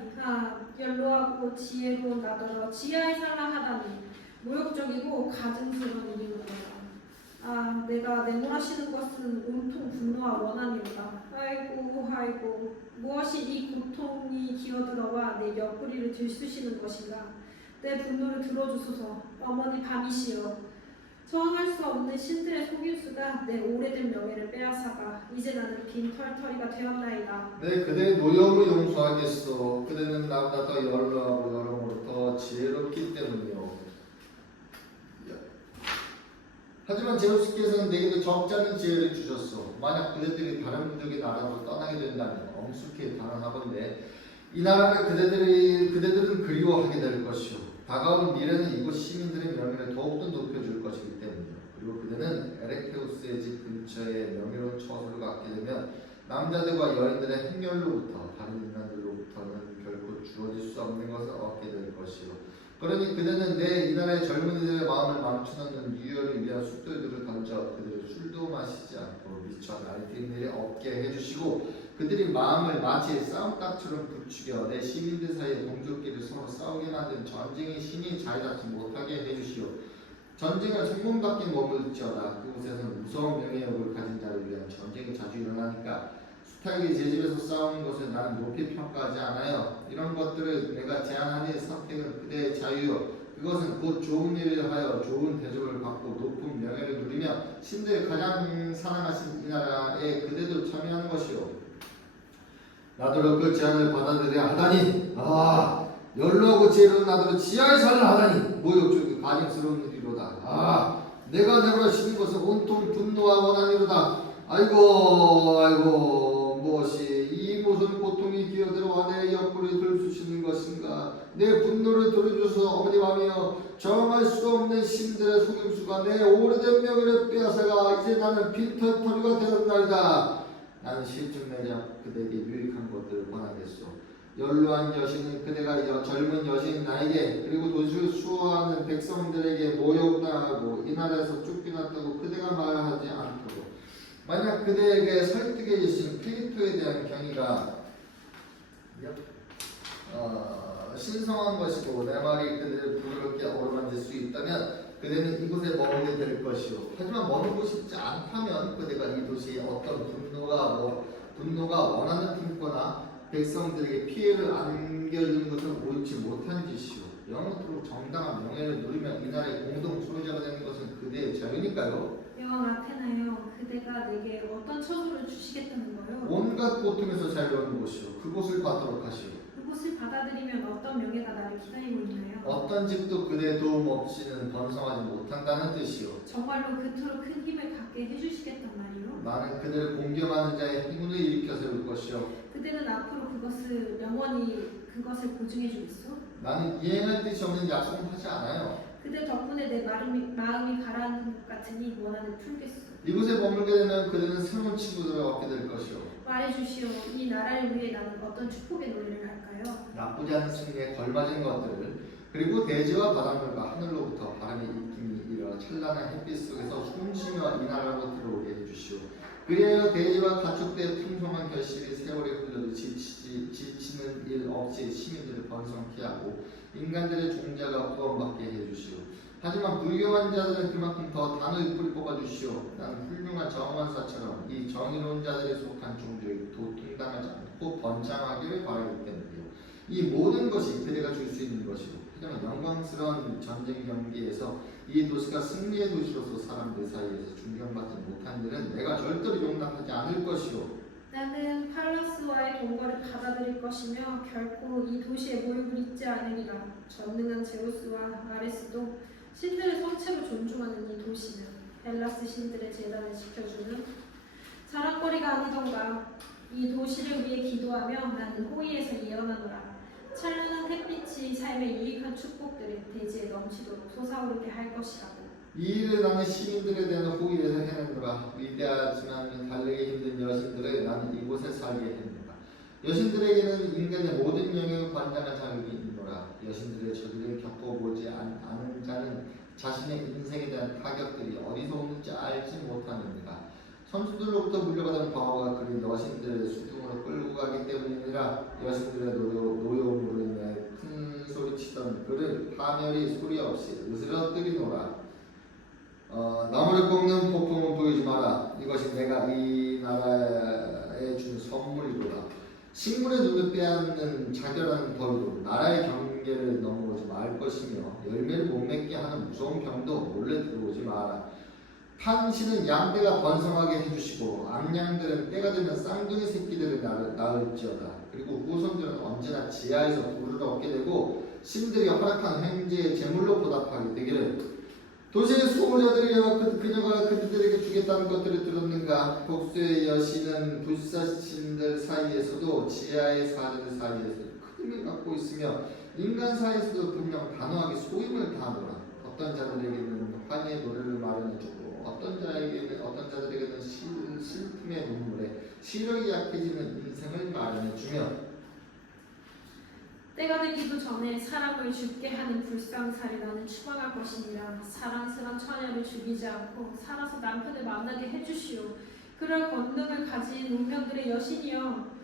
연로하고 지혜로운 나더러 지하에 살라 하다니 모욕적이고 가증스러운 일이로다. 내가 내몰아시는 것은 온통 분노와 원한이로다. 아이고 무엇이 이 고통이 기어들어와 내 옆구리를 들쑤시는 것인가. 내 분노를 들어주소서. 어머니 밤이시여. 저항할 수 없는 신들의 속임수가 내 오래된 명예를 빼앗아가 이제 나는 빈털터리가 되었나이다. 네, 그대의 노여움을 용서하겠소. 그대는 나보다 더 연로하고 여러모로 더 지혜롭기 때문이요. 하지만 제우스께서는 내게도 적지 않은 지혜를 주셨소. 만약 그대들이 다른 부족의 나라로 떠나게 된다면 엄숙히 단언하건대 이 나라를 그대들은 그리워하게 될 것이오. 다가오는 미래는 이곳 시민들의 명예를 더욱더 높여줄 것이기 때문이요. 그리고 그대는 에레케우스의 집 근처에 명예로운 처소를 갖게 되면 남자들과 여인들의 행렬로부터 다른 인간들로부터는 결코 주어질 수 없는 것을 얻게 될 것이요. 그러니 그대는 내 이 나라의 젊은이들의 마음을 망쳐놓는 유혈을 위한 숫돌들을 던져 그들을 술도 마시지 않고 미쳐 날뛰는 일이 없게 해주시고 그들이 마음을 마치 싸움닭처럼 부추겨 내 시민들 사이에 동족끼리 서로 싸우게 만든 전쟁의 신이 자리잡지 못하게 해주시오. 전쟁을 성공답게 머물지어다. 그곳에서는 무서운 명예욕을 가진 자를 위한 전쟁이 자주 일어나니까 숱하게 제 집에서 싸우는 것을 나는 높이 평가하지 않아요. 이런 것들을 내가 제안하니 선택은 그대의 자유요. 그것은 곧 좋은 일을 하여 좋은 대접을 받고 높은 명예를 누리며 신들이 가장 사랑하신 이 나라에 그대도 참여하는 것이요. 나더러 그 제안을 받아들여야 하다니 연로하고 지혜로운 나더러 지하에 살라 하다니 모욕적이고 가증스러운 일이로다. 내가 내버려시는 것은 온통 분노와 원한이로다. 아이고 무엇이 이 무슨 고통이 기어들어와 내 옆구리 들쑤시는 것인가. 내 분노를 들어줘서 어머니 마음이여. 정할 수 없는 신들의 속임수가 내 오래된 명예를 빼앗아가 이제 나는 빈털터리가 되었나이다. 나는 실증내자 그대에게 유익한 것들을 권하겠소. 연로한 여신은 그대가 젊은 여신 나에게 그리고 도시를 수호하는 백성들에게 모욕당하고 이 나라에서 쫓겨났다고 그대가 말하지 않도록. 만약 그대에게 설득해 주신 필리토에 대한 경의가 신성한 것이고 내 말이 그대를 부드럽게 어루만질 수 있다면 그대는 이곳에 머물게 될 것이요. 하지만 머물고 싶지 않다면 그대가 이 도시에 어떤 분노가 분노가 원하는 품거나 백성들에게 피해를 안겨주는 것은 옳지 못한 짓이요. 영원토록 정당한 명예를 누리며 이 나라의 공동 소유자가 되는 것은 그대의 자유니까요. 여왕 아테나여, 그대가 내게 어떤 처소를 주시겠다는 거요? 온갖 고통에서 자유로운 곳이요. 그곳을 받도록 하시오. 그곳을 받아들이면 어떤 명예가 나를 기다리고 있나요? 어떤 집도 그대의 도움 없이는 번성하지 못한다는 뜻이요. 정말로 그토록 큰 힘을 갖게 해주시겠단 말이요? 나는 그들을 공경하는 자의 행운을 일으켜 세울 것이요. 그대는 앞으로 그것을 영원히 그것을 보증해 주겠소? 나는 이행할 뜻이 없는 약속은 하지 않아요. 그대 덕분에 내 마음이 가라앉는 것 같으니 원한을 풀겠소. 이곳에 머물게 되면 그들은 새로운 친구들을 얻게 될 것이요. 말해주시오. 이 나라를 위해 나는 어떤 축복의 노래를 할까요? 나쁘지 않은 승리에 걸맞은 것들을, 그리고 대지와 바닷물과 하늘로부터 바람의 입김이 일어 찬란한 햇빛 속에서 숨쉬며 이 나라로 들어오게 해주시오. 그리하여 대지와 가축대의 풍성한 결실이 세월이 흘러도 지치는 일 없이 시민들을 번성케 하고 인간들의 종자가 구원받게 해주시오. 하지만 불교한 자들은 그만큼 더 단호히 뿌리 뽑아주시오. 나는 훌륭한 정원사처럼 이 정의로운 자들에 속한 종족이 도통당하지 않고 번창하기를 바라기 때문이요. 이 모든 것이 그대가 줄 수 있는 것이고, 하지만 영광스러운 전쟁 경기에서 이 도시가 승리의 도시로서 사람들 사이에서 존경받지 못한 일은 내가 절대로 용납하지 않을 것이요. 나는 팔러스와의 동거를 받아들일 것이며 결코 이 도시의 모욕을 잊지 않으리라. 전능한 제우스와 아레스도 신들을 성체로 존중하는 이 도시는 헬라스 신들의 재단을 지켜주는 자랑거리가 아니던가. 이 도시를 위해 기도하며 나는 호의에서 예언하노라. 찬란한 햇빛이 삶의 유익한 축복들을 대지에 넘치도록 솟아오르게 할 것이라고. 이 일을 나는 시민들에 대한 호의에서 해내노라. 위대하지만 달리기 힘든 여신들을 나는 이곳에 살게 해낸다. 여신들에게는 인간의 모든 영역을 관장할 자격이 있노라. 여신들의 저주를 겪어보지 않은 자는 자신의 인생에 대한 타격들이 어디서 오는지 알지 못하느니라. 선수들로부터 물려받은 방어가 그를 여신들의 수중으로 끌고 가기 때문이니라. 여신들의 노여움으로 인해 큰 소리치던 그를 파멸이 소리 없이 으스러뜨리노라. 나무를 꺾는 폭풍은 보이지 마라. 이것이 내가 이 나라에 준 선물이로다. 식물의 눈을 빼앗는 자결하는 벌도 나라의 경계를 넘어오지 말 것이며 열매를 못 맺게 하는 무서운 병도 몰래 들어오지 마라. 판신은 양떼가 번성하게 해주시고 암양들은 때가 되면 쌍둥이 새끼들을 낳을지어다. 그리고 후손들은 언제나 지하에서 부를 얻게 되고 신들이 허락한 횡재의 제물로 보답하게 되기를. 도시의 수호자들이여, 그녀가 그들에게 주겠다는 것들을 들었는가? 복수의 여신은 불사신들 사이에서도 지하의 사자들 사이에서도 큰 힘을 갖고 있으며 인간 사이에서도 분명 단호하게 소임을 다하노라. 어떤 자들에게는 환희의 노래를 마련해주고 어떤 자들에게는 슬픔의 눈물에 시력이 약해지는 인생을 마련해주며 때가 되기도 전에 사람을 죽게 하는 불상사를 나는 추방할 것이니라. 사랑스러운 처녀를 죽이지 않고 살아서 남편을 만나게 해주시오. 그럴 권능을 가진 운명들의 여신이여,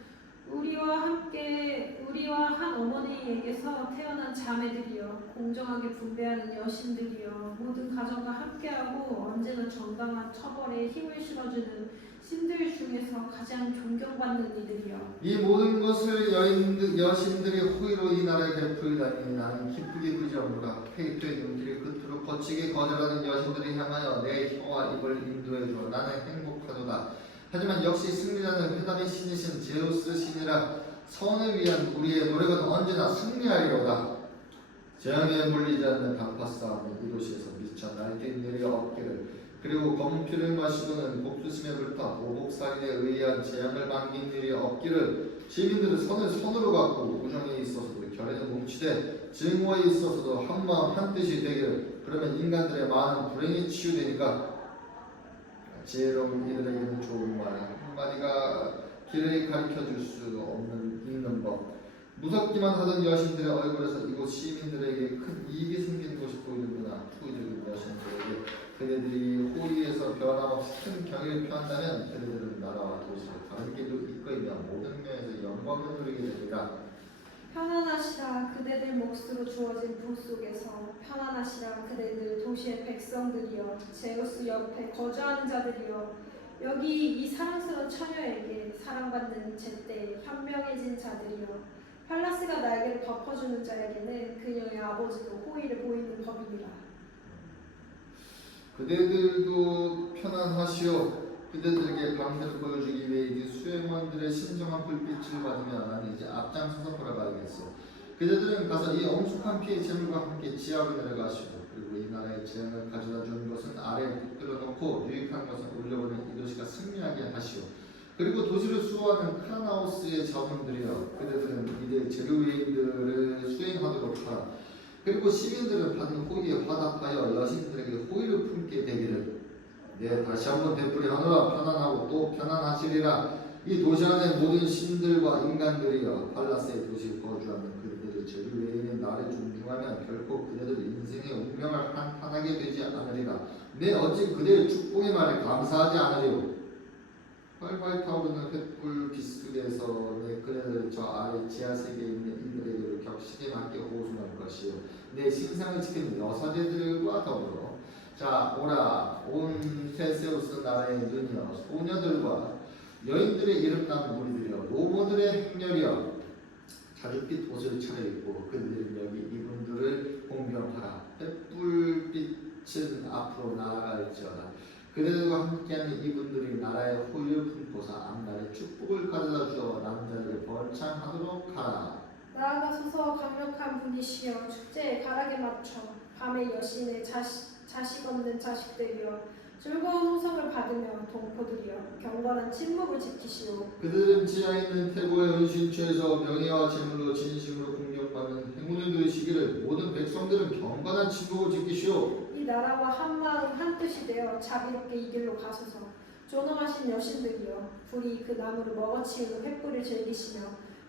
우리와 한 어머니에게서 태어난 자매들이여, 공정하게 분배하는 여신들이여, 모든 가정과 함께하고 언제나 정당한 처벌에 힘을 실어주는 신들 중에서 가장 존경받는 이들이여. 이 모든 것을 여신들의 호의로 이 나라에 베풀다니 나는 기쁘게 그리하노라. 페이토의 눈길을 그토록 거치게 거절하는 여신들을 향하여 내 혀와 입을 인도해 주어 나는 행복하도다. 하지만 역시 승리자는 회담의 신이신 제우스 신이라. 선을 위한 우리의 노력은 언제나 승리하리로다. 재앙에 물리지 않는 단파 싸움이 이 도시에서 미쳐 날개 내려 없기를. 그리고 검피를 마시고는 복수심에 불타 보복살인에 의한 재앙을 반긴 일이 없기를. 시민들은 선을 선으로 갖고 우정에 있어서도 결에는 뭉치되 증오에 있어서도 한마음 한뜻이 되기를. 그러면 인간들의 많은 불행이 치유되니까. 지혜로운 이들에게는 좋은 말 한마디가 길을 가르쳐줄 수 있는 법. 무섭기만 하던 여신들의 얼굴에서 이곳 시민들에게 큰 이익이 생기는 것이 보이는구나. 투의적인 여신들에게 그네들이 호의에서 변함없이 큰 경의를 표한다면 그네들은 나라와 도시를 다른 길로 이끌며 모든 면에서 영광을 누리게 되리라. 편안하시라 그대들 몫으로 주어진 부 속에서. 편안하시라 그대들 도시의 백성들이여, 제우스 옆에 거주하는 자들이여. 여기 이 사랑스러운 처녀에게 사랑받는 제때 현명해진 자들이여 팔라스가 날개를 덮어주는 자에게는 그녀의 아버지도 호의를 보이는 법이니라. 그대들도 편안하시오. 그대들에게 방패를 보여주기 위해 이 수행원들의 신성한 불빛을 받으며 나는 이제 앞장서서 돌아가야겠어. 그대들은 가서 이 엄숙한 피의 재물과 함께 지하로 내려가시고 그리고 이 나라의 재앙을 가져다 주는 것은 아래에 붙들어 놓고 유익한 것은 올려보낸 이 도시가 승리하게 하시오. 그리고 도시를 수호하는 카나우스의 자원들이여 그대들은 이들 제르웨인들을 수행하도록 하라. 그리고 시민들은 받은 호의에 화답하여 여신들에게 호의를 품게 되기를. 네, 다시 한번 되풀이하노라. 편안하고 또 편안하시리라. 이 도시 안의 모든 신들과 인간들이여 팔라스의 도시에 거주하는 그들의 제르웨인의 나를 존중하면 결코 그대들 인생의 운명을 한탄하게 되지 않으리라. 네, 어찌 그대의 축복의 말에 감사하지 않으리오. 활활 타오르는 횃불 비스에서 내 그네들 저 아래 지하 세계에 있는 이들에게로 격식에 맞게 호송할 것이요 내 신상을 지키는 여사제들과 더불어 자 오라 온 테세우스 나라의 눈이여 소녀들과 여인들의 이름난 무리들이여 노모들의 행렬이여 자줏빛 옷을 차려입고 그들은 여기 이분들을 공경하라. 횃불빛은 앞으로 나아갈지어다. 그들과 함께하는 이분들이 나라의 호의를 품고사 앞날에 축복을 가져다 주어 남자에게 번창하도록 하라. 나아가소서 강력한 분이시여 축제에 가락에 맞춰 밤의 여신의 자식 없는 자식들이여 즐거운 호성을 받으며 동포들이여 경건한 침묵을 지키시오. 그들은 지하에 있는 태고의 은신처에서 명예와 재물로 진심으로 공경받는 행운을 누리시기를. 모든 백성들은 경건한 침묵을 지키시오. 이 나라와 한 마음 한 뜻이 되어 자비롭게 이 길로 가소서. 존엄하신 여신들이여 불이 그 나무를 먹어치우는 횃불을 즐기시며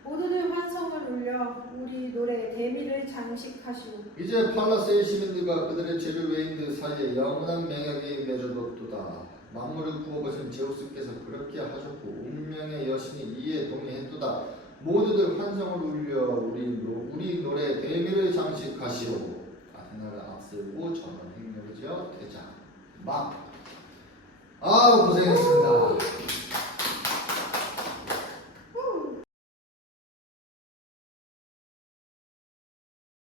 모두들 환성을 울려 우리 노래에 대미를 장식하시오. 이제 팔라스의 시민들과 그들의 제르웨인들 사이에 영원한 맹약이 맺어졌도다. 만물을 구워보신 제우스께서 그렇게 하셨고 운명의 여신이 이에 동의했도다. 모두들 환성을 울려 우리 노래에 대미를 장식하시오. 아테나를 앞세우고 전원 행렬을 지어 대장 막 고생했습니다.